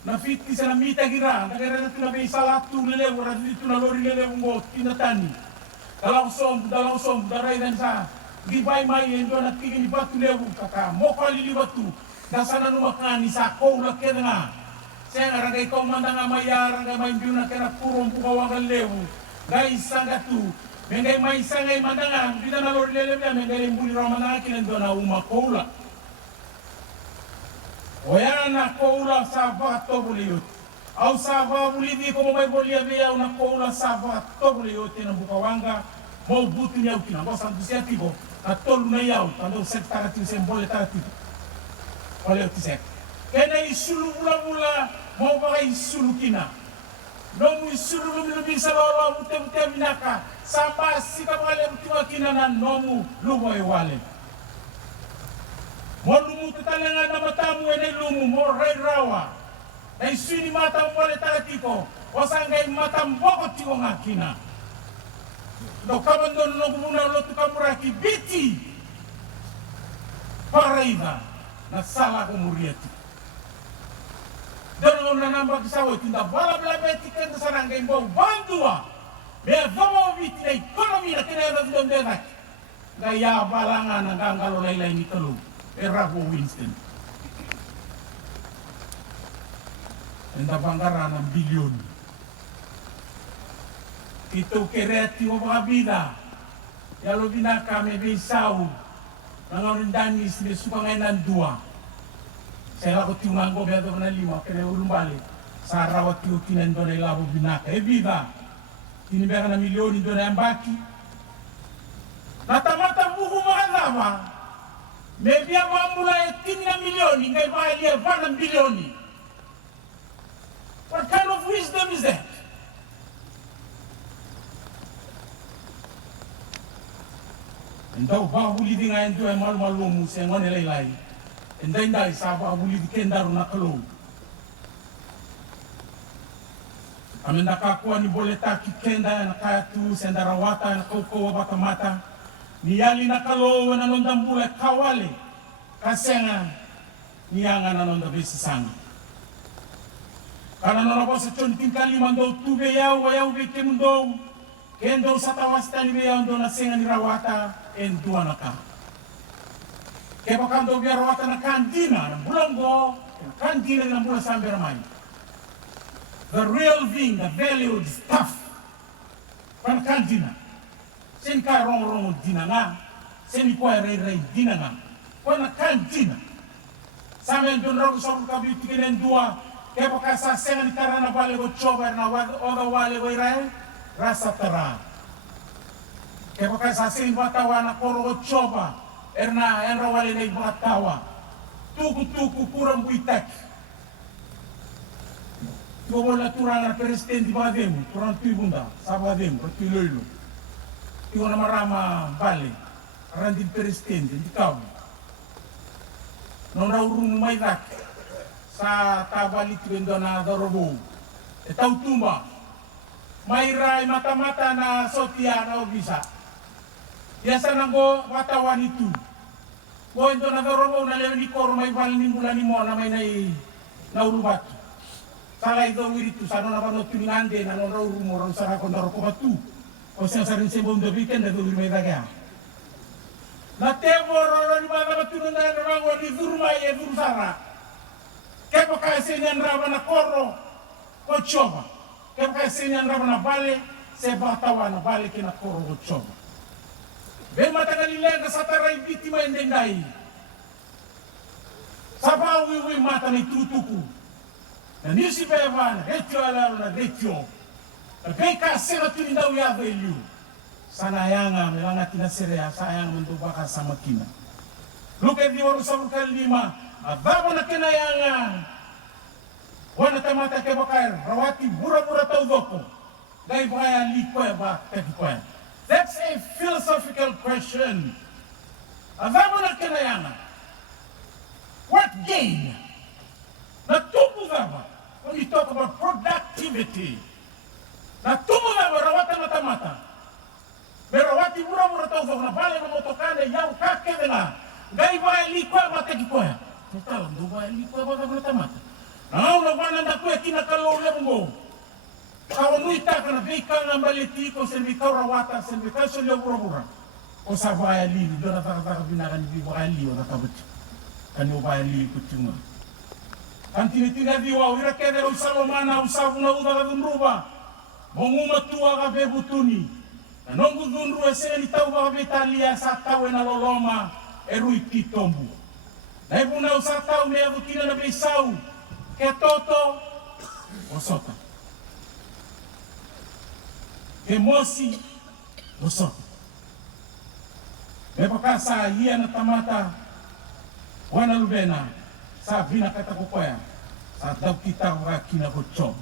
na fiti sa namita gira, tagara na tunabi salatu lelew, rati tunalori lelew ngo, tinatani. Dalang som, daray dan sa, gibay may endo na tigin ni batu lewu, kaka, mokali li batu, dasana numakani sa kou la kena nga. Saya ngaragay kau mandang amaya, rangay may biuna kena purong pukawangan lewu, gay sangatu, mengay may sangay mandangan, kita nalori lelew ya, mengay limbuli ramana kinendo na umakoula. Oyana koula sava tobuliyut. Au sava bulidi como mai bolia via una koula sava tobuliyut na bukawanga mo butu nyau kina mo santu siatigo atolu na yau tando sektarati sembole tarati. Oleh tisek. Kena isulu bula mo bagai isulu kina. Nomu isulu lebih salawala mute minaka sampai sikapale mtua kina na nomu lumoy wale. Mo lumu tutalangan na matamu ene lumu mo rai rawa. Na isuni mata mbole taratiko. Osangay matam bokot tiko ngakina. No kabandon no gumuna lo tukamuraki biti. Paraiva na sala kumuriati. Dono na namba kisawo tinda bala bala beti kenda sarangay mo bandua. Be vamo biti na ekonomi na kinaya na dondek. Gaya balangan ang gangalo laylay ni kalung. Erabo Winston. Enda banggaran ng bilyon. Ito kereti mo mga bida. Yalo binaka may bisaw. Nangarindanis may sumangay ng dua. Saya ko tiungan ko beto na lima. Kaya ulumbali. Sa arawat yung kinendo na ilabo binaka. Bida. Tinibera na milyon doon na yung baki. Natamata buko mga lama. Maybe ang mamula 10 milioni, ngay mahal 1 bilioni. What kind of wisdom is that? Ndaw bahuli di ngayon doon ay malumalumu sa mga nilaylay. Inday sa bahuli di kendaro na kalong. Kami nakakuha ni Boletaki kenda na kaya tu sa ndarawata na kaukawa batamata. Niyali na kalo na nondang bulat kawali kasi nga niyanga na nonda besisang. Karena nona po sa chonting kaliman daw tube yaw beke mundo kendo sa tawasta ni yaw do na senga ni rawata en dua na ka. Kaya bakando biya rawata na kantina ng bulonggo kantina ng bulan samberamay. The real thing, the valued stuff pan kantina. Sen ka rong dina nga, sen ko ay ray dina nga. Kung nakantina, sa amin doon raw sa mga kabitikin ng dua, kaya pagkasasengan ni Karana Bale ko chobar na oda wale ko ray, rasa tara. Kaya pagkasasengan batawa na koro ko choba, erna wale na ibang tawa. Tuku kurang buitak. Tuwa wala turang na presidente ba dem, turang tibunda, sabadem, pertiloilo. Iwan na marama bali, randin presidente, hindi ka. Nung naurong maydak sa tabalit wendo na darobo, itaw tumba, mayray mata-mata na sotia na obisa. Yasa nang go watawan itu. Wendo na darobo na lewan ni koro may balin mula ni mo na may naurubat. Salay daw wiritu, sano na panot pinande na nung naurong mo rang sarakon na rokobatu. O siya sa rin sa buong dabikan na doon may daga. Natebor ni mga matulong na narango ni Durmay e Dursara. Kaya pa kaya sinyan raba na koro o choba. Kaya pa kaya sinyan raba na bale sa batawa na bale kina koro o choba. Ben matagal nila na sa taray bitima indenday. Sa bawi mata ni tutuku. Na nisi bevan, retyo alalo na retyo. Beka sera tulindaw ya value. Sanayanga melanga tinaserea sayang mendubaka sama kina. Luka di waru sabur kalima, adaba na kinayanga. Wana tamata ke bakar, rawati bura tau doko. Gai baya likwa ba tekwa. That's a philosophical question. Adaba na kinayanga. What gain? Natubu daba. When you talk about productivity. Natumo na marawata mata-mata. Merawati mura tau na bale na motokane yau kake na. Gai ba likwa mata kikoya. Total ndo ba likwa ba mata-mata. Nangau na wana na kue kina kalau lemgo. Kau nuita kana bika ngambaliti ko sen bika rawata sen bika so le burabura. O sa baya li do na taka binakan di baya li o na kabut. Kanu baya li kutunga. Antini tina di wa ira kene o salomana o savuna uda ka dunruba. Monguma tua ka bebutuni. Nongu dunru eseni tau ka betalia sa tau na loloma erui titombu. Nai buna o sa tau me abutina na beisau. Ke toto o sota. Ke mosi o sota. Me pakasa hia na tamata wana lubena sa vina kata kukoya sa dau kita wakina kocho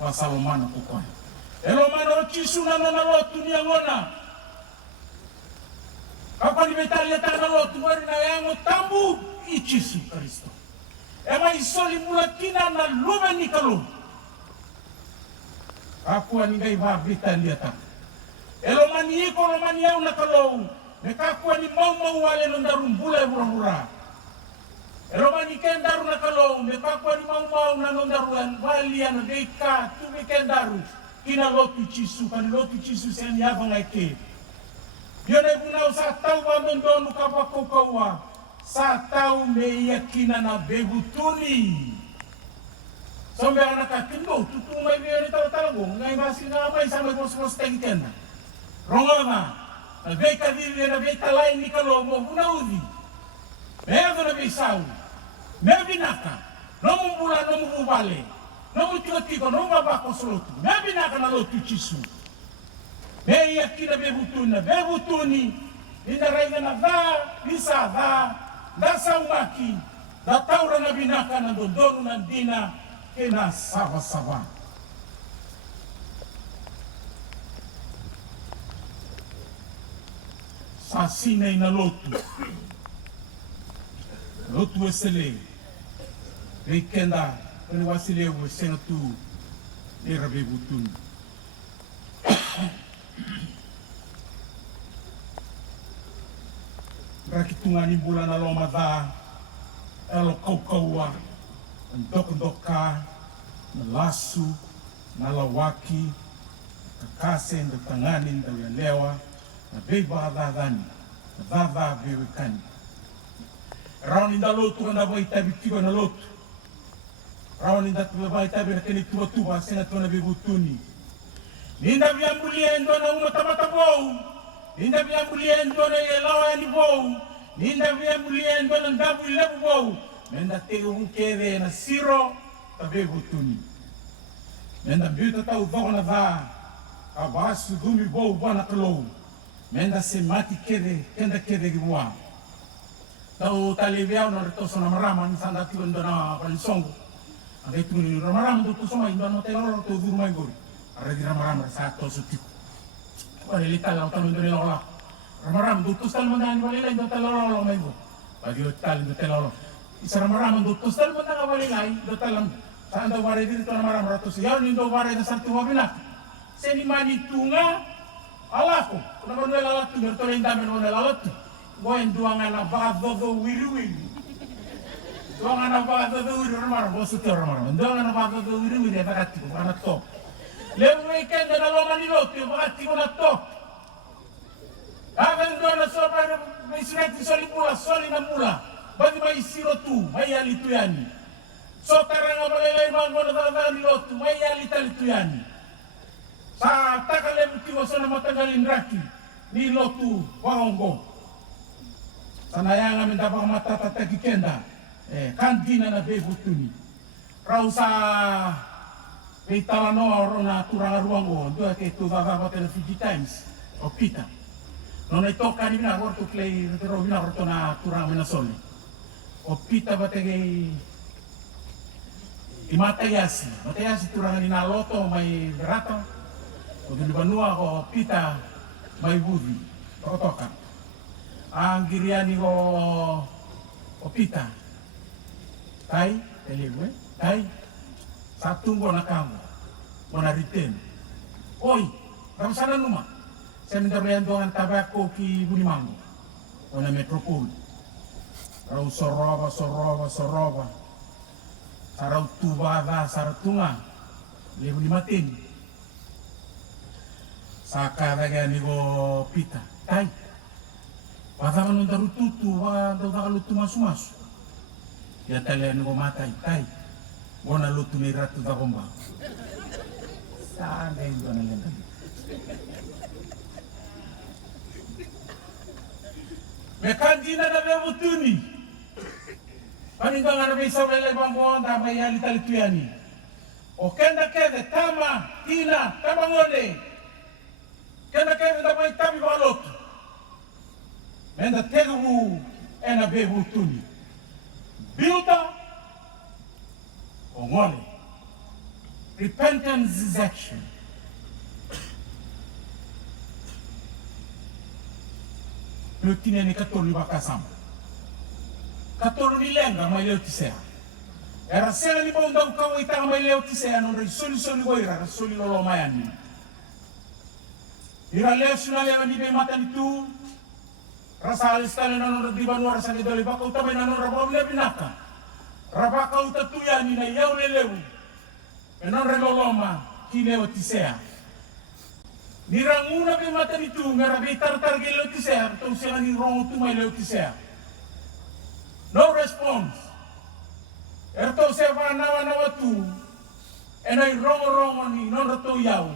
wa salomana kukoya. Elo mano chisu na lotu ni angona. Kapag ibetalia ta na lotu wari na yango tambu ichisu Kristo. Ema isoli mulakina na lume ni kalu. Aku aningai ba betalia ta. Elo mani iko lo mani au na kalu. Nekaku ani mau wale no ndarumbula burabura. Elo mani kendaru na kalu. Nekaku ani mau na nondaruan wali ana deika tu kendaru. Kina lotu chisu kan lotu chisu sen yava ngaike. Yone buna sa tau wa ndonu kapako kawa. Sa tau me yakina na bebutuni. Sombe anak kakindo tutu mai be tau talago ngai basi na mai sa mai bos tengken. Rongama. Na beka vive na beka lain ni kalo mo buna udi. Ego na besau. Me binaka. No mumbula no mubale. No mutiko no babako solotu. Me binaka na lotu chisu. Me yakina bebutuni. Ina raiga na va, bisa va. Dasa umaki, dataura na binaka na dondonu na dina kena sawa-sawa. Sa sinay na lotu. Lotu esele. Rekenda, kaniwasile wa senatu irabebutun. Rakitungani bulan na lomada, elo kaukawa, ndok-ndoka, na lasu, na lawaki, kakase, na tanganin, na yalewa, na beba dadani, na dada bewekani. Rawan inda lotu kanda bai tabi kiba na lotu. Rawan inda tuba bai tabi na kini tuba sena tuwa na bebutuni. Ninda viambulia endo na umatamata bou. Ninda viambulia endo na yelawa yani bou. Ninda viambulia endo na ndabu ilebu bou. Nenda tegu unkeve na siro tabebutuni. Nenda biuta tau dhoga na dha. Kabasu dumi bou bana kalou. Nenda se mati kede, kenda kede giwa. Tau taliviao na retoso na marama ni sanda tiwa ndo na palisongo. Anga itu ni marama ndo tusoma ndo na teloro to duru mai gori. Aradi marama sa toso tiku. Wale litala utano ndo lola. Ramaram ndo tusal mandani wale ndo teloro mai go. Bagi utal ndo teloro. Isa ramaram ndo tusal mandani wale lai ndo talam. Sa ndo ware dito ramaram ratos. Yao ni ndo ware na sartu wabina. Seni mani tunga alako. Kuna manuel alatu ndo tole indame manuel alatu. Goen duangan na bagado wiri-wiri. Duangan na bagado wiri ramaram bosu te ramaram. Duangan na bagado wiri-wiri bagati ko na top. Leo weekend na loma ni lotu bagati ko na top. Aven do na sopa na isireti soli mula soli na mula. Bagi mai siro tu mai ali tu yani. So taranga balelai mango na dada ni lotu mai ali tali tu yani. Sa takale mutiwa sana matangalin raki ni lotu waongo. Sanayanga mendapang matatatagi kenda. Kandina na bebutuni. Rau sa Peitala no na turanga ruango. Dua ke tu vava na Fiji Times. O pita. Non ito kanina orto klei retro vina orto na turanga menasoli. O pita batege Matayasi turanga ni naloto may berata. O dinibanua o pita may budi. Toka. Ang giriani ko opita. Tai, telewe, tai. Satunggo na kamo. Wana return. Oi, ramsanan numa. Saya minta doangan tabako ki Bulimango. Wana metropol. Rau soroba. sarau tubada saratunga lebu limatin saka daga ni go pita tai wata manu daru tutu wa daru lutu masu ya tale ni go matai tai gona lutu ni ratu da gomba sa ngai gona lenda mekandina na bebu tuni paninga ngana bisa wele bambo nda bayali talituyani okenda kede tama tina tabangode kenda kede da mai tabi balot menda tegu ena bebu tuni bilda ongole repentance is action. Lutine ni katolu bakasama katolu ni lenga mai leo tisea era sela ni bonda ukawa itanga mai leo tisea non ri soli goira soli lolo mayani ira leo suna leo ni be mata ni tu rasa alistale non di banu rasa ni dole baka utama non rabo le binaka rabaka utatuya ni na yau leo non re loloma ki leo tisea niranguna be mata ni tu ngara be tar ge leo tisea to sela ni rongo tu mai leo tisea. No response. Erto se va nawa tu. Enai rongo ni non rato yau.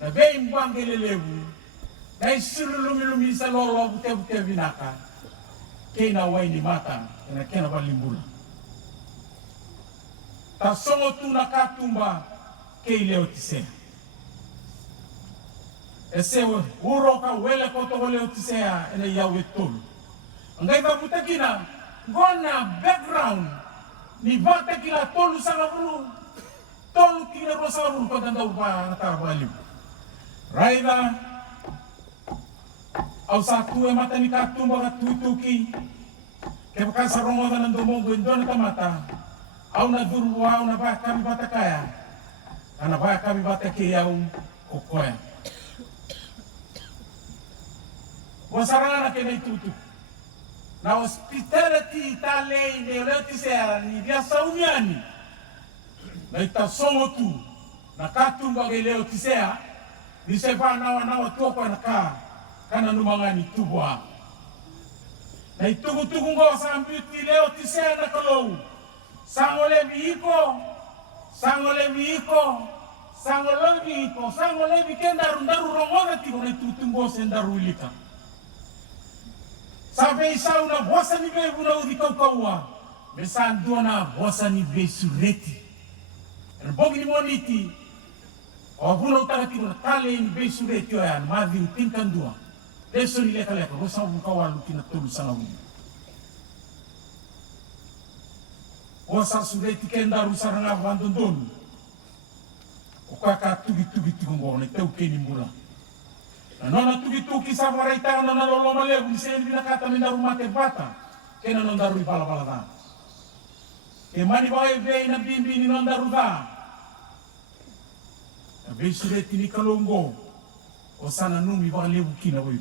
Na beim bangele lewu. Na lumi sa lolo bute binaka. Kena wai ni mata. Ena kena balimbula. Ta songo tu na katumba kei leo tisea. Ese uro ka wele koto leo tisea ena yau etolu. Ngai ka butakina gona background ni bata kila tolu sanga bulu tolu kila ro sanga bulu kota ndau pa ngata balim raida au satu mata ni katumba tutuki ke bakasa rongo na ndomongo ndona tamata au na duru au na ba kami bata kaya ana ba kami bata ke yau kokoya wasarana ke nei tutu na hospitality tale ne leti sera ni dia saumiani na itasongo tu na katumba ge leo tisea ni seba na toko na kana numangani tubwa na itugu ngo sambuti leo tisea na kalou sangole biiko kenda rundaru rongoga tiko na tutungo sendaru ilika sabe isau na bosa ni bebu na udi kaukaua mesan dona bosa ni besureti erbogi ni moniti o buna utagati na tale ni besureti oyan madhi utinkan dua deso ni leka bosa bukawalu kina tulu sangawu bosa sureti kenda rusaranga bandondon ukaka tugi ngone teu keni mula nona tugi sa maraita na lolo male biseni binakata mina rumah bata kena non daru bala da e mani bae be na bimbi ni non daru da be sureti ni kalongo o sana numi ba lebu kina boy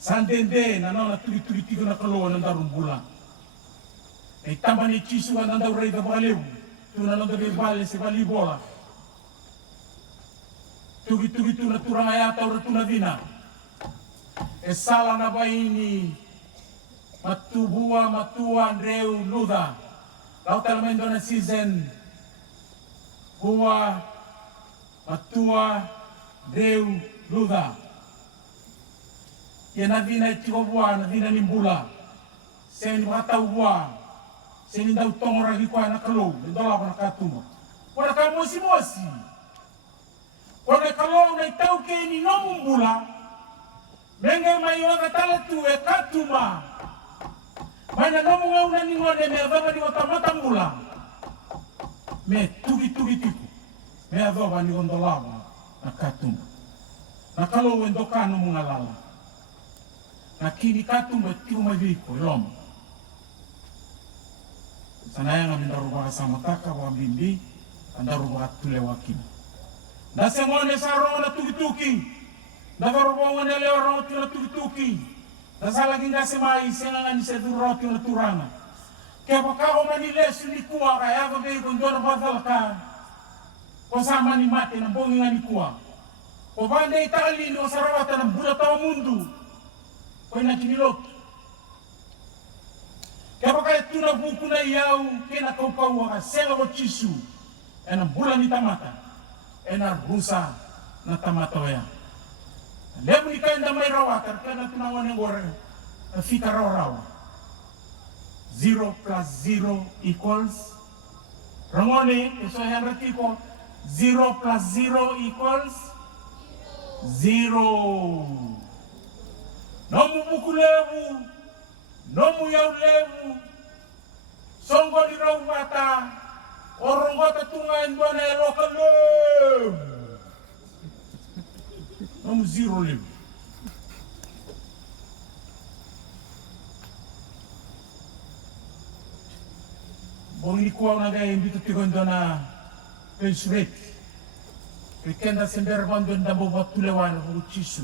sandende na nona tugi na kalongo non daru bula e tambani chisu na daru rei da ba lebu tu na non daru bale se bali bola tugi tu na turang ayata ora tu na vina e sala na baini matua Andreu Luda lau talamendo na season bua matua Andreu Luda ya na vina itiko bua na vina nimbula sen watau bua sen indau tongora hikwa na kalou ndola na katuma ora ka mosi Kone kalau na itau ke ni nomumbula, menge mai oga tala tu e katuma. Mai na nomu ngau na ningone me adoba di otamata mula. Me tugi tiku, me adoba ni ondolava na katuma. Na kalau wendoka no mungalala. Na kini katuma tiu mai viko loma. Sanaya ngamindaru baka samataka wa bimbi, andaru baka tule wakina. Na semone saro na tugi na garobo na leo roti na tugi na salagi nga semai senga ni se roti na turanga Kaya baka umaniles ni kuwa kaya gabi kung doon batal ka kasama ni mati ng bonging ni kuwa. O banda itali ni sarawatan ng bulat ang mundo kaya nakinilot. Kaya baka ito na buko na iyaw kaya nakaukawa ka sela o chisu e ng bulan ni tamata e na rusa na tamata ya. Lemu ni kaya na may rawatan kaya natunawan ng gore fika raw-rawa. 0 plus 0 equals Ramone, eso es el retico. 0 plus 0 equals 0. No mu bukulevu, no mu yaulevu. Songo di rawata, orongota tunga indone lokalevu. No mu 0 levu. Bong ni kuwa na gaya imbito tigondo na pensuret. Kekenda sender bando ndambo batulewan uchisu.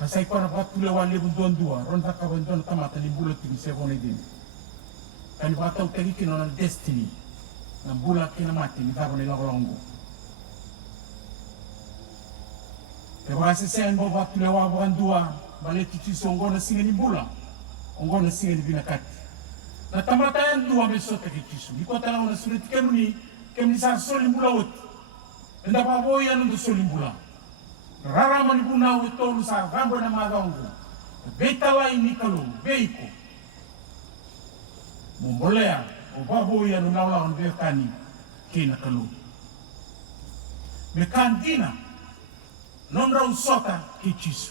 Kasay ko na batulewan lebu dondua. Ronda ka bando na tamata ni bulot ni sebon din. Kani bataw tagi kino na destiny. Ng bulat kinamati ni tabo ni lakolongo. Kaya basi sen bo batulewan bondua. Baleti chisu ongo na singa ni bula. Ongo na singa ni binakati. Na tamatayan dua mesota kichisu. Iko talaga na sulit kemni sa solimbula wot. Enda pa boya ndo solimbula. Rara manibuna wot sa rambo na magangu. Betala ini kalu beiko. Mumbolea o baboya no laula on bekani kina kalu. Mekandina non usota kichisu.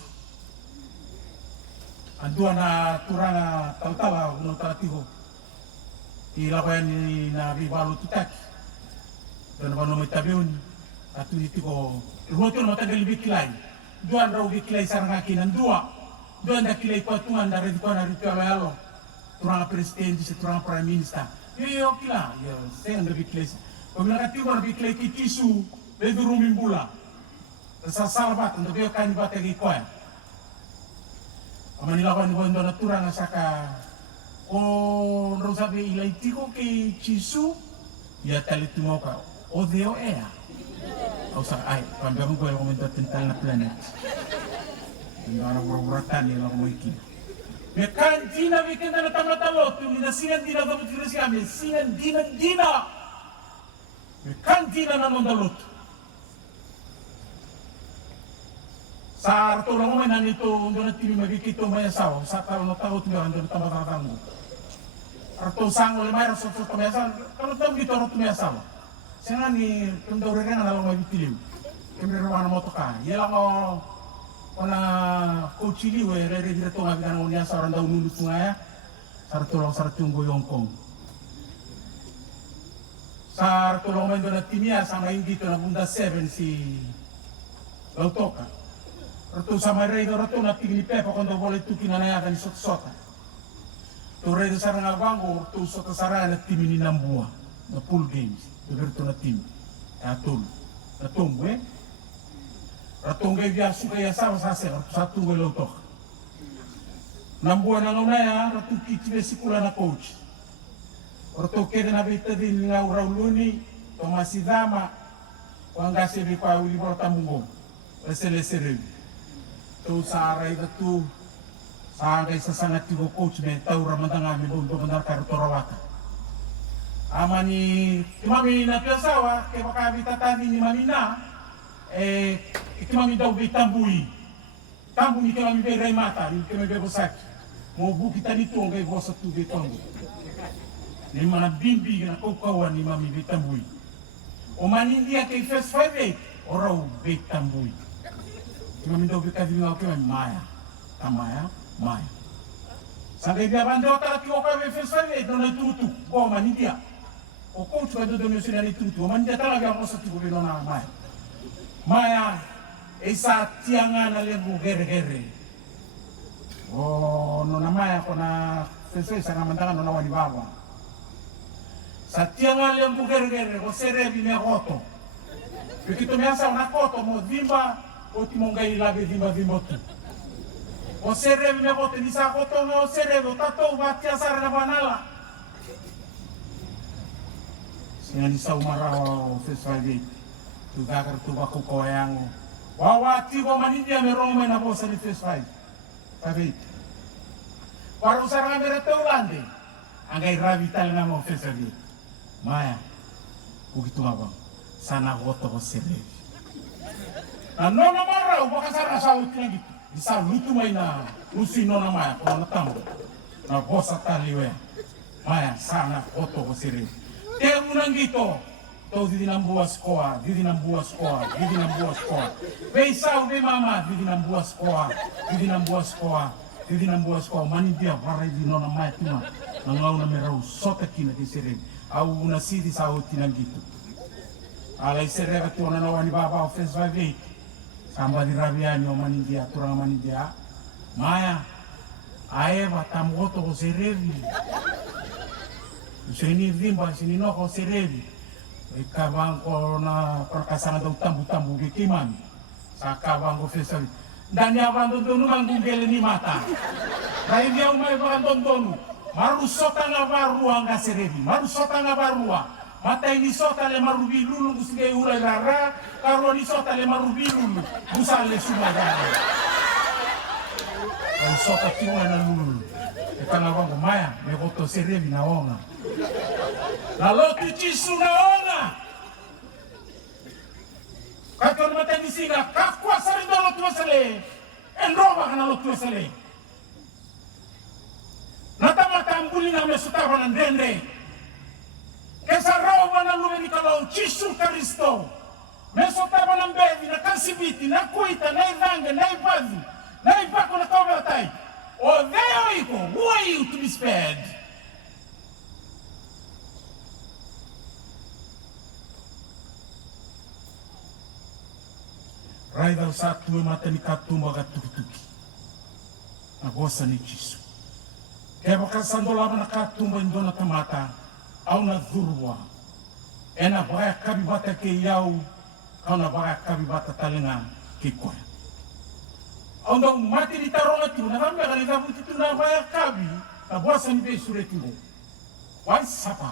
Andua na turanga tautala no talatiho. Ilawan ni na bibalu tutaki. Dan bano may tabion at itiko ruoto no tagal biklay. Duan raw biklay sarang akin ang dua. Duan na kilay patungan na rin ko na rito alo. Turang presidente sa turang prime minister. Yo kila, yo sen na biklay. Pag nakatiwa na biklay kitisu, bedo rumimbula. Sa salbat ndo biyo kan batagi ko. Amanilawan ni bondo na turang saka o rosabe ilaitiko ke chisu ya talitungo ka o deo ea au sa ay pambang ko yung komento tintal na planet yung orang-oratan yung ako moikin me kantina weekend na tamatalo tu ni singan dina dapat kirasi kami singan dina me kantina na nondalot sa arto lang mo nanito ndo na timi magikito may asawa sa tao na tao tu ndo na tamatatamu Arto sango le mayro so tumesa kalau tam gitu arto tumesa senga ni tundo rega na lang mabitiliw kemre rawana motoka yela ko ona coachili we re direto ngabigan mo niya sa randa unundu tungaya sar tunggo yongkong sar tulong mendo na timia sama dito na bunda 7 si Lautoka arto sama rei do rato na tigni pepa kondo boleh tukina na yakan sot-sota Tore do sarang abango tu so kasara na tim ni nambua na pool games to na tim atul na tungwe ratungwe biya suka ya sama sase satu we lotok nambua na ngona ya ratu kichbe sikula na coach orto kede na bita din nga urauluni to masidama wanga sebi kwa uli bota mungo resele serebi to sarai tu Sangay sa sangat tigo coach me tau ramandang amin bundo benar karuto rawata. Amani kimami na piasawa kay makabita tani ni mamina kimami daw bitambui. Tambui kimami be remata ni kimami be bosak. Mo buki tani to ngay bosa tu betongo. Ni mana bimbi na kaukawan ni mami bitambui. O manindia kay first 5 oraw bitambui. Kimami daw bikadi ngaw kimami maya. Tamaya. Mai. Sampai dia bandot tak kau kau festival itu nak tutu, kau mani dia. O coach bandot tu mesti nak tutu, mani dia tak lagi apa satu kau bilang nama mai. Maya, esa tiangan alemu gere. Oh, nona maya kau na festival sangat mentangan nona wani bawa. Sa tiangan alemu gere, kau serebi ni koto. Begitu biasa nak koto, mau dimba, o timongai lagi dimba tu. O sereve me bote di sa koto me o sereve o tato batia sara na banala. Singa ni sa umarao festivali. Tu gagar tu baku koyango. Wawati ko manindia me rome na bosa ni festivali. Sabi. Para usara me restaurante. Angay ravital na mo festivali. Maya. Begitu abang. Sana koto ko sereve. Na nona marau baka sara sa uti gitu. Bisa lutu mai na lusi nona maya ko na tambo na bosa taliwe maya sana koto ko siri te unang gito to di dinambua skoa be sau be mama di dinambua skoa mani dia varai di nona maya tuma na ngau na merau sota kina di siri au una sidi sa uti nang gitu alai sere ka tuana na wani baba office vai samba di rabiani o manindia turang manindia maya ae batam goto ko serevi sini vimba sini no ko serevi ikabang ko na perkasana do tambu bikiman sakabang ko fesal dan ya bantu donu bang gugel ni mata dai dia umai bang donu maru sota na barua nga serevi maru sota na barua mata ini sota le marubi lulu busge ura lara karo ni sota le marubi lulu busale sumagana kalau sota tiwa na lulu etanga wango maya me goto serevi na onga lalo tuchisu na onga kakon mata ni singa kakwa sari do lotu sale enroba kana lotu sale nata mata ambuli na mesutaba na ndende Kesa roba na lumeni kalau Chisu Kristo. Mesotaba na mbevi na kansibiti na kuita na ivange na ivazi na ivako na kovertai. O there iko, who are you to be spared? Raida usatu mata ni katumba katuki. Nagosa ni Chisu. Kaya kasandola na katumba indona tamata. Au na dhurwa ena baya kabibata ke yau au na baya kabibata talenga ke koya au ndo mati di taronga tu na hamba kali kabu tu na baya kabi na bosa ni be sureti ngo wan sapa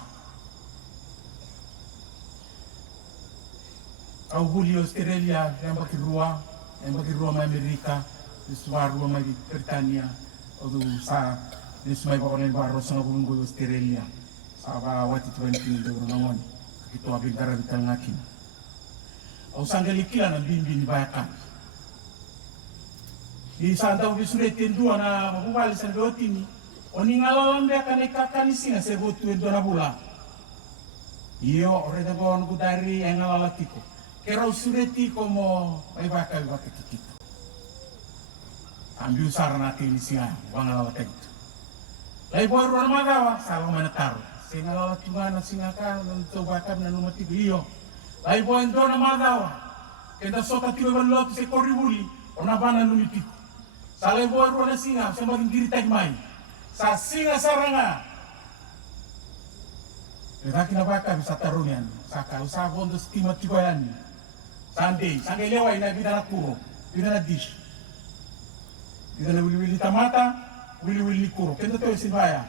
au huli Australia yang baki rua ma Amerika rua ma di Britania au sa nismai bakon baro sanga bulungo Australia saba wati 20 do nongon kito abingara di tangakin au sangali kila na bimbi ni bayakan di santa ubisure tendua na mabali sandotini oni ngalawan be kan ikakani singa sebutu endo na bula iyo ore da gon gudari engalalatiku kero sureti como ai bakal bakitito ambiu sarana tini singa wangalalatiku lai boy ruan magawa salam menetaru singa lala tungana singa kan untuk bakar na numati iyo lai boy ndona magawa kenda sota tiwe balot se koribuli ona bana numiti sale boy ruan singa sembagin diri tagmai sa singa saranga Lagi na baka bisa tarungan saka usabon dos timat tibayani sande sangai lewai na bidana kuro bidana dish bidana wili tamata wili kuro kenda to sibaya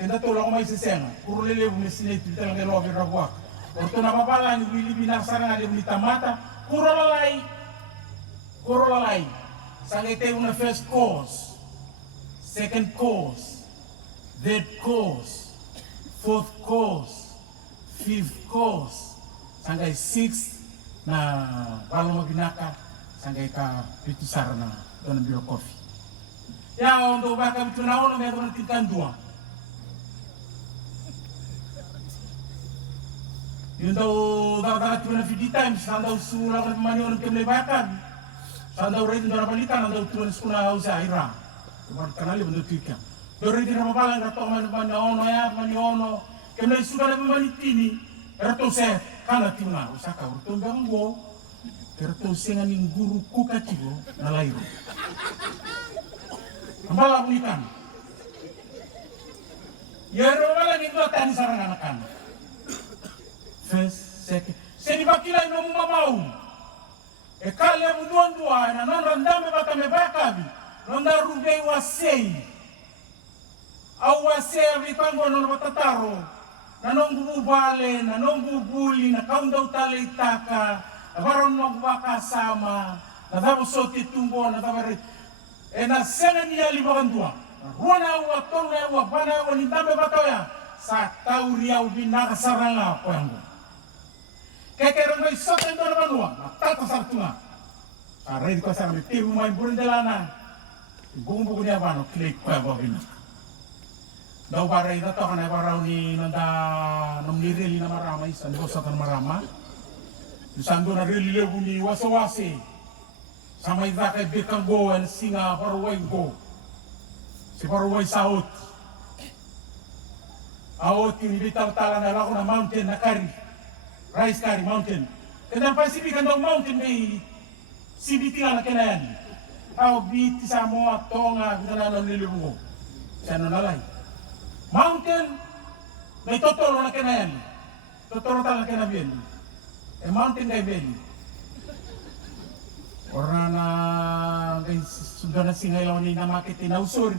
kenda to lang may sisenga kuro lele bu mesine bidana ngelo bi rabwa orto na babala ni wili binar saranga de wili tamata kuro lalai sangai te una first course second course third course fourth course fifth course sangai sixth na balo maginaka sangai ka pitu sarana dona bio kofi ya ondo baka bitu na ono me dona tikandua yundo daga tu na 50 times sanda usura ka mani ono kemle baka sanda ure dona balikan anda tu na skuna usa ira tuan kanali bendo tika dore di na mabala ngato man ono ya mani ono kemle suka na manitini erato se kala tuna usaka urto bango erato senga ning guru ku katigo na lairo ambala buikan yero wala ni to tani sarana kan first second seni bakila no mamau e kale mudondua na non randame bata me bakabi nonda rubei wasei. Au wasei vipango no batataro. Nanong bubale, nanong bubuli, na kaunda utale itaka, nabaron mo bakasama, nadabo soti tumbo, nadabari. Na sena niya libagandua. Ruana wa tonga wa bana wa nindambe batoya. Sa tauria ubinakasaranga ko yango. Kekero may soten do na banua, matata sartunga. Aray ko sa kami tiru may burindelana. Gumbo ko niya bano, kilay ko yango bina. Daw baray na to, kanay baraw ni nanda nung nirili na marama, isan do sa tan marama. Isan do na rili lebu ni wasawasi. Samay da kay Bikanggo and singa paruway go. Si paruway saot. Aot yung ibitang-tala na ako na mountain na kari. Rice curry mountain. Kaya Pacific daw mountain may CBT nga na kinayan. Aw biti sa mga tonga na nilibungo. Siya no nalay. Mountain may totoro na kinayan. Totoro talaga kinabiyan. Mountain kay Ben. Orang na sudah na singayaw ni namakit inausur.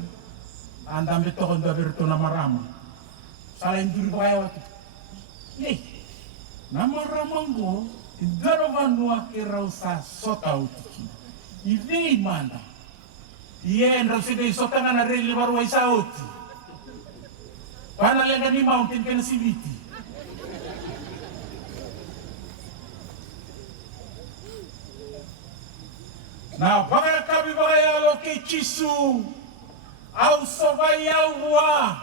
Andam ito kung dabirto na marama. Salain duri pa kayo. Namaramang ko, idarawan mo akiraw sa sotaw tiki. Ivi mana. Iyan raw siya sota nga na rili baruay sa oti. Panalang ni mountain ka na si Viti. Na baka kabi bakayalo kay Chisu. Au sobayawa.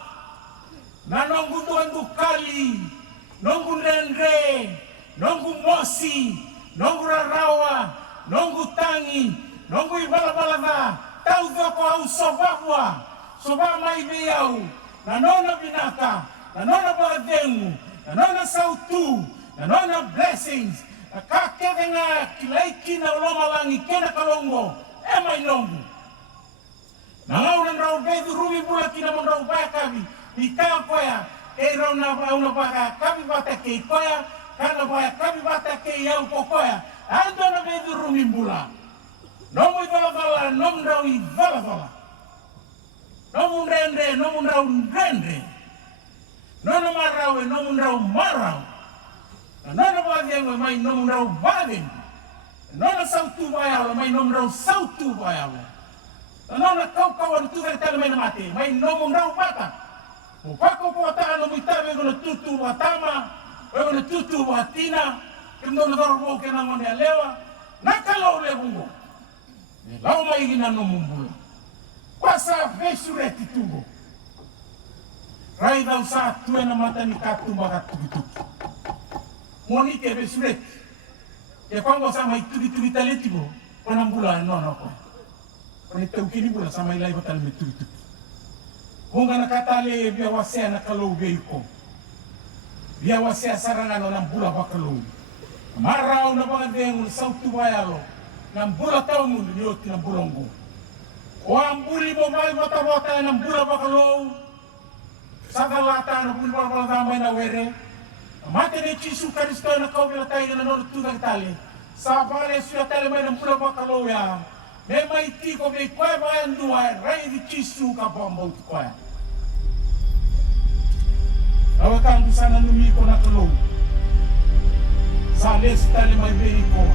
Nanong gunduan dukali. Nonggu Rendre, nonggu Mosi, nonggu Rarawa, nonggu Tangi, nonggu Ibalabalaga, tau doko au sobabwa, sobama ibiyau, nanona binaka, nanona baladengu, nanona sautu, nanona blessings, nakakete nga kilaiki na ulomalangi kena kalongo, emay nonggu. Nangaw ng raubedu rubi bula kinamon raubakabi, ikaw koya, Ero na baka kami bata kay koya, kana baya kami bata kay yaw ko koya. Ando na bedu rumimbula. Nomu ibalabala, nomu raw ibalabala. Nomu rendre, nomu raw rendre. Nono maraw, nomu raw maraw. Nono badeng, may nomu raw badeng. Nono sautu bayalo, may nomu raw sautu bayalo. Nono kau-kawan tu vertala may namati, may nomu raw bata. Upako po ataan mo itabi ko na tutu watama, o na tutu watina, kendo na darbo ke na ngone alewa, nakalaw lebungo. Law may ginanumumbula. Pasa vesureti tubo. Rai daw sa tuwe na mata ni katumba katugi-tugi. Moni ke vesureti. Ke kwango sa may tugi-tugi talitibo, panang bula no ko. Panitaw kini bula sa may lai batal may tugi-tugi. Hunga nakatali biawasya na kalubay ko. Biawasya sarangano ng bula bakalo. Maraw na mga deng sa tubayalo ng bula tao mo niyot ng bulonggo. O ang buli mo may matawata ng bula bakalo. Sa galata na bulbal damay na were. Mati ni Chisu Karisto na kaubila tayo na nanotugang tali. Sa bale suya tali may ng bula bakalo ya. May tiko may kwaya bayan duway. Ray di Chisu ka bombo kwaya. Awakang sana numiko na tulong. Sa lesta limay ko.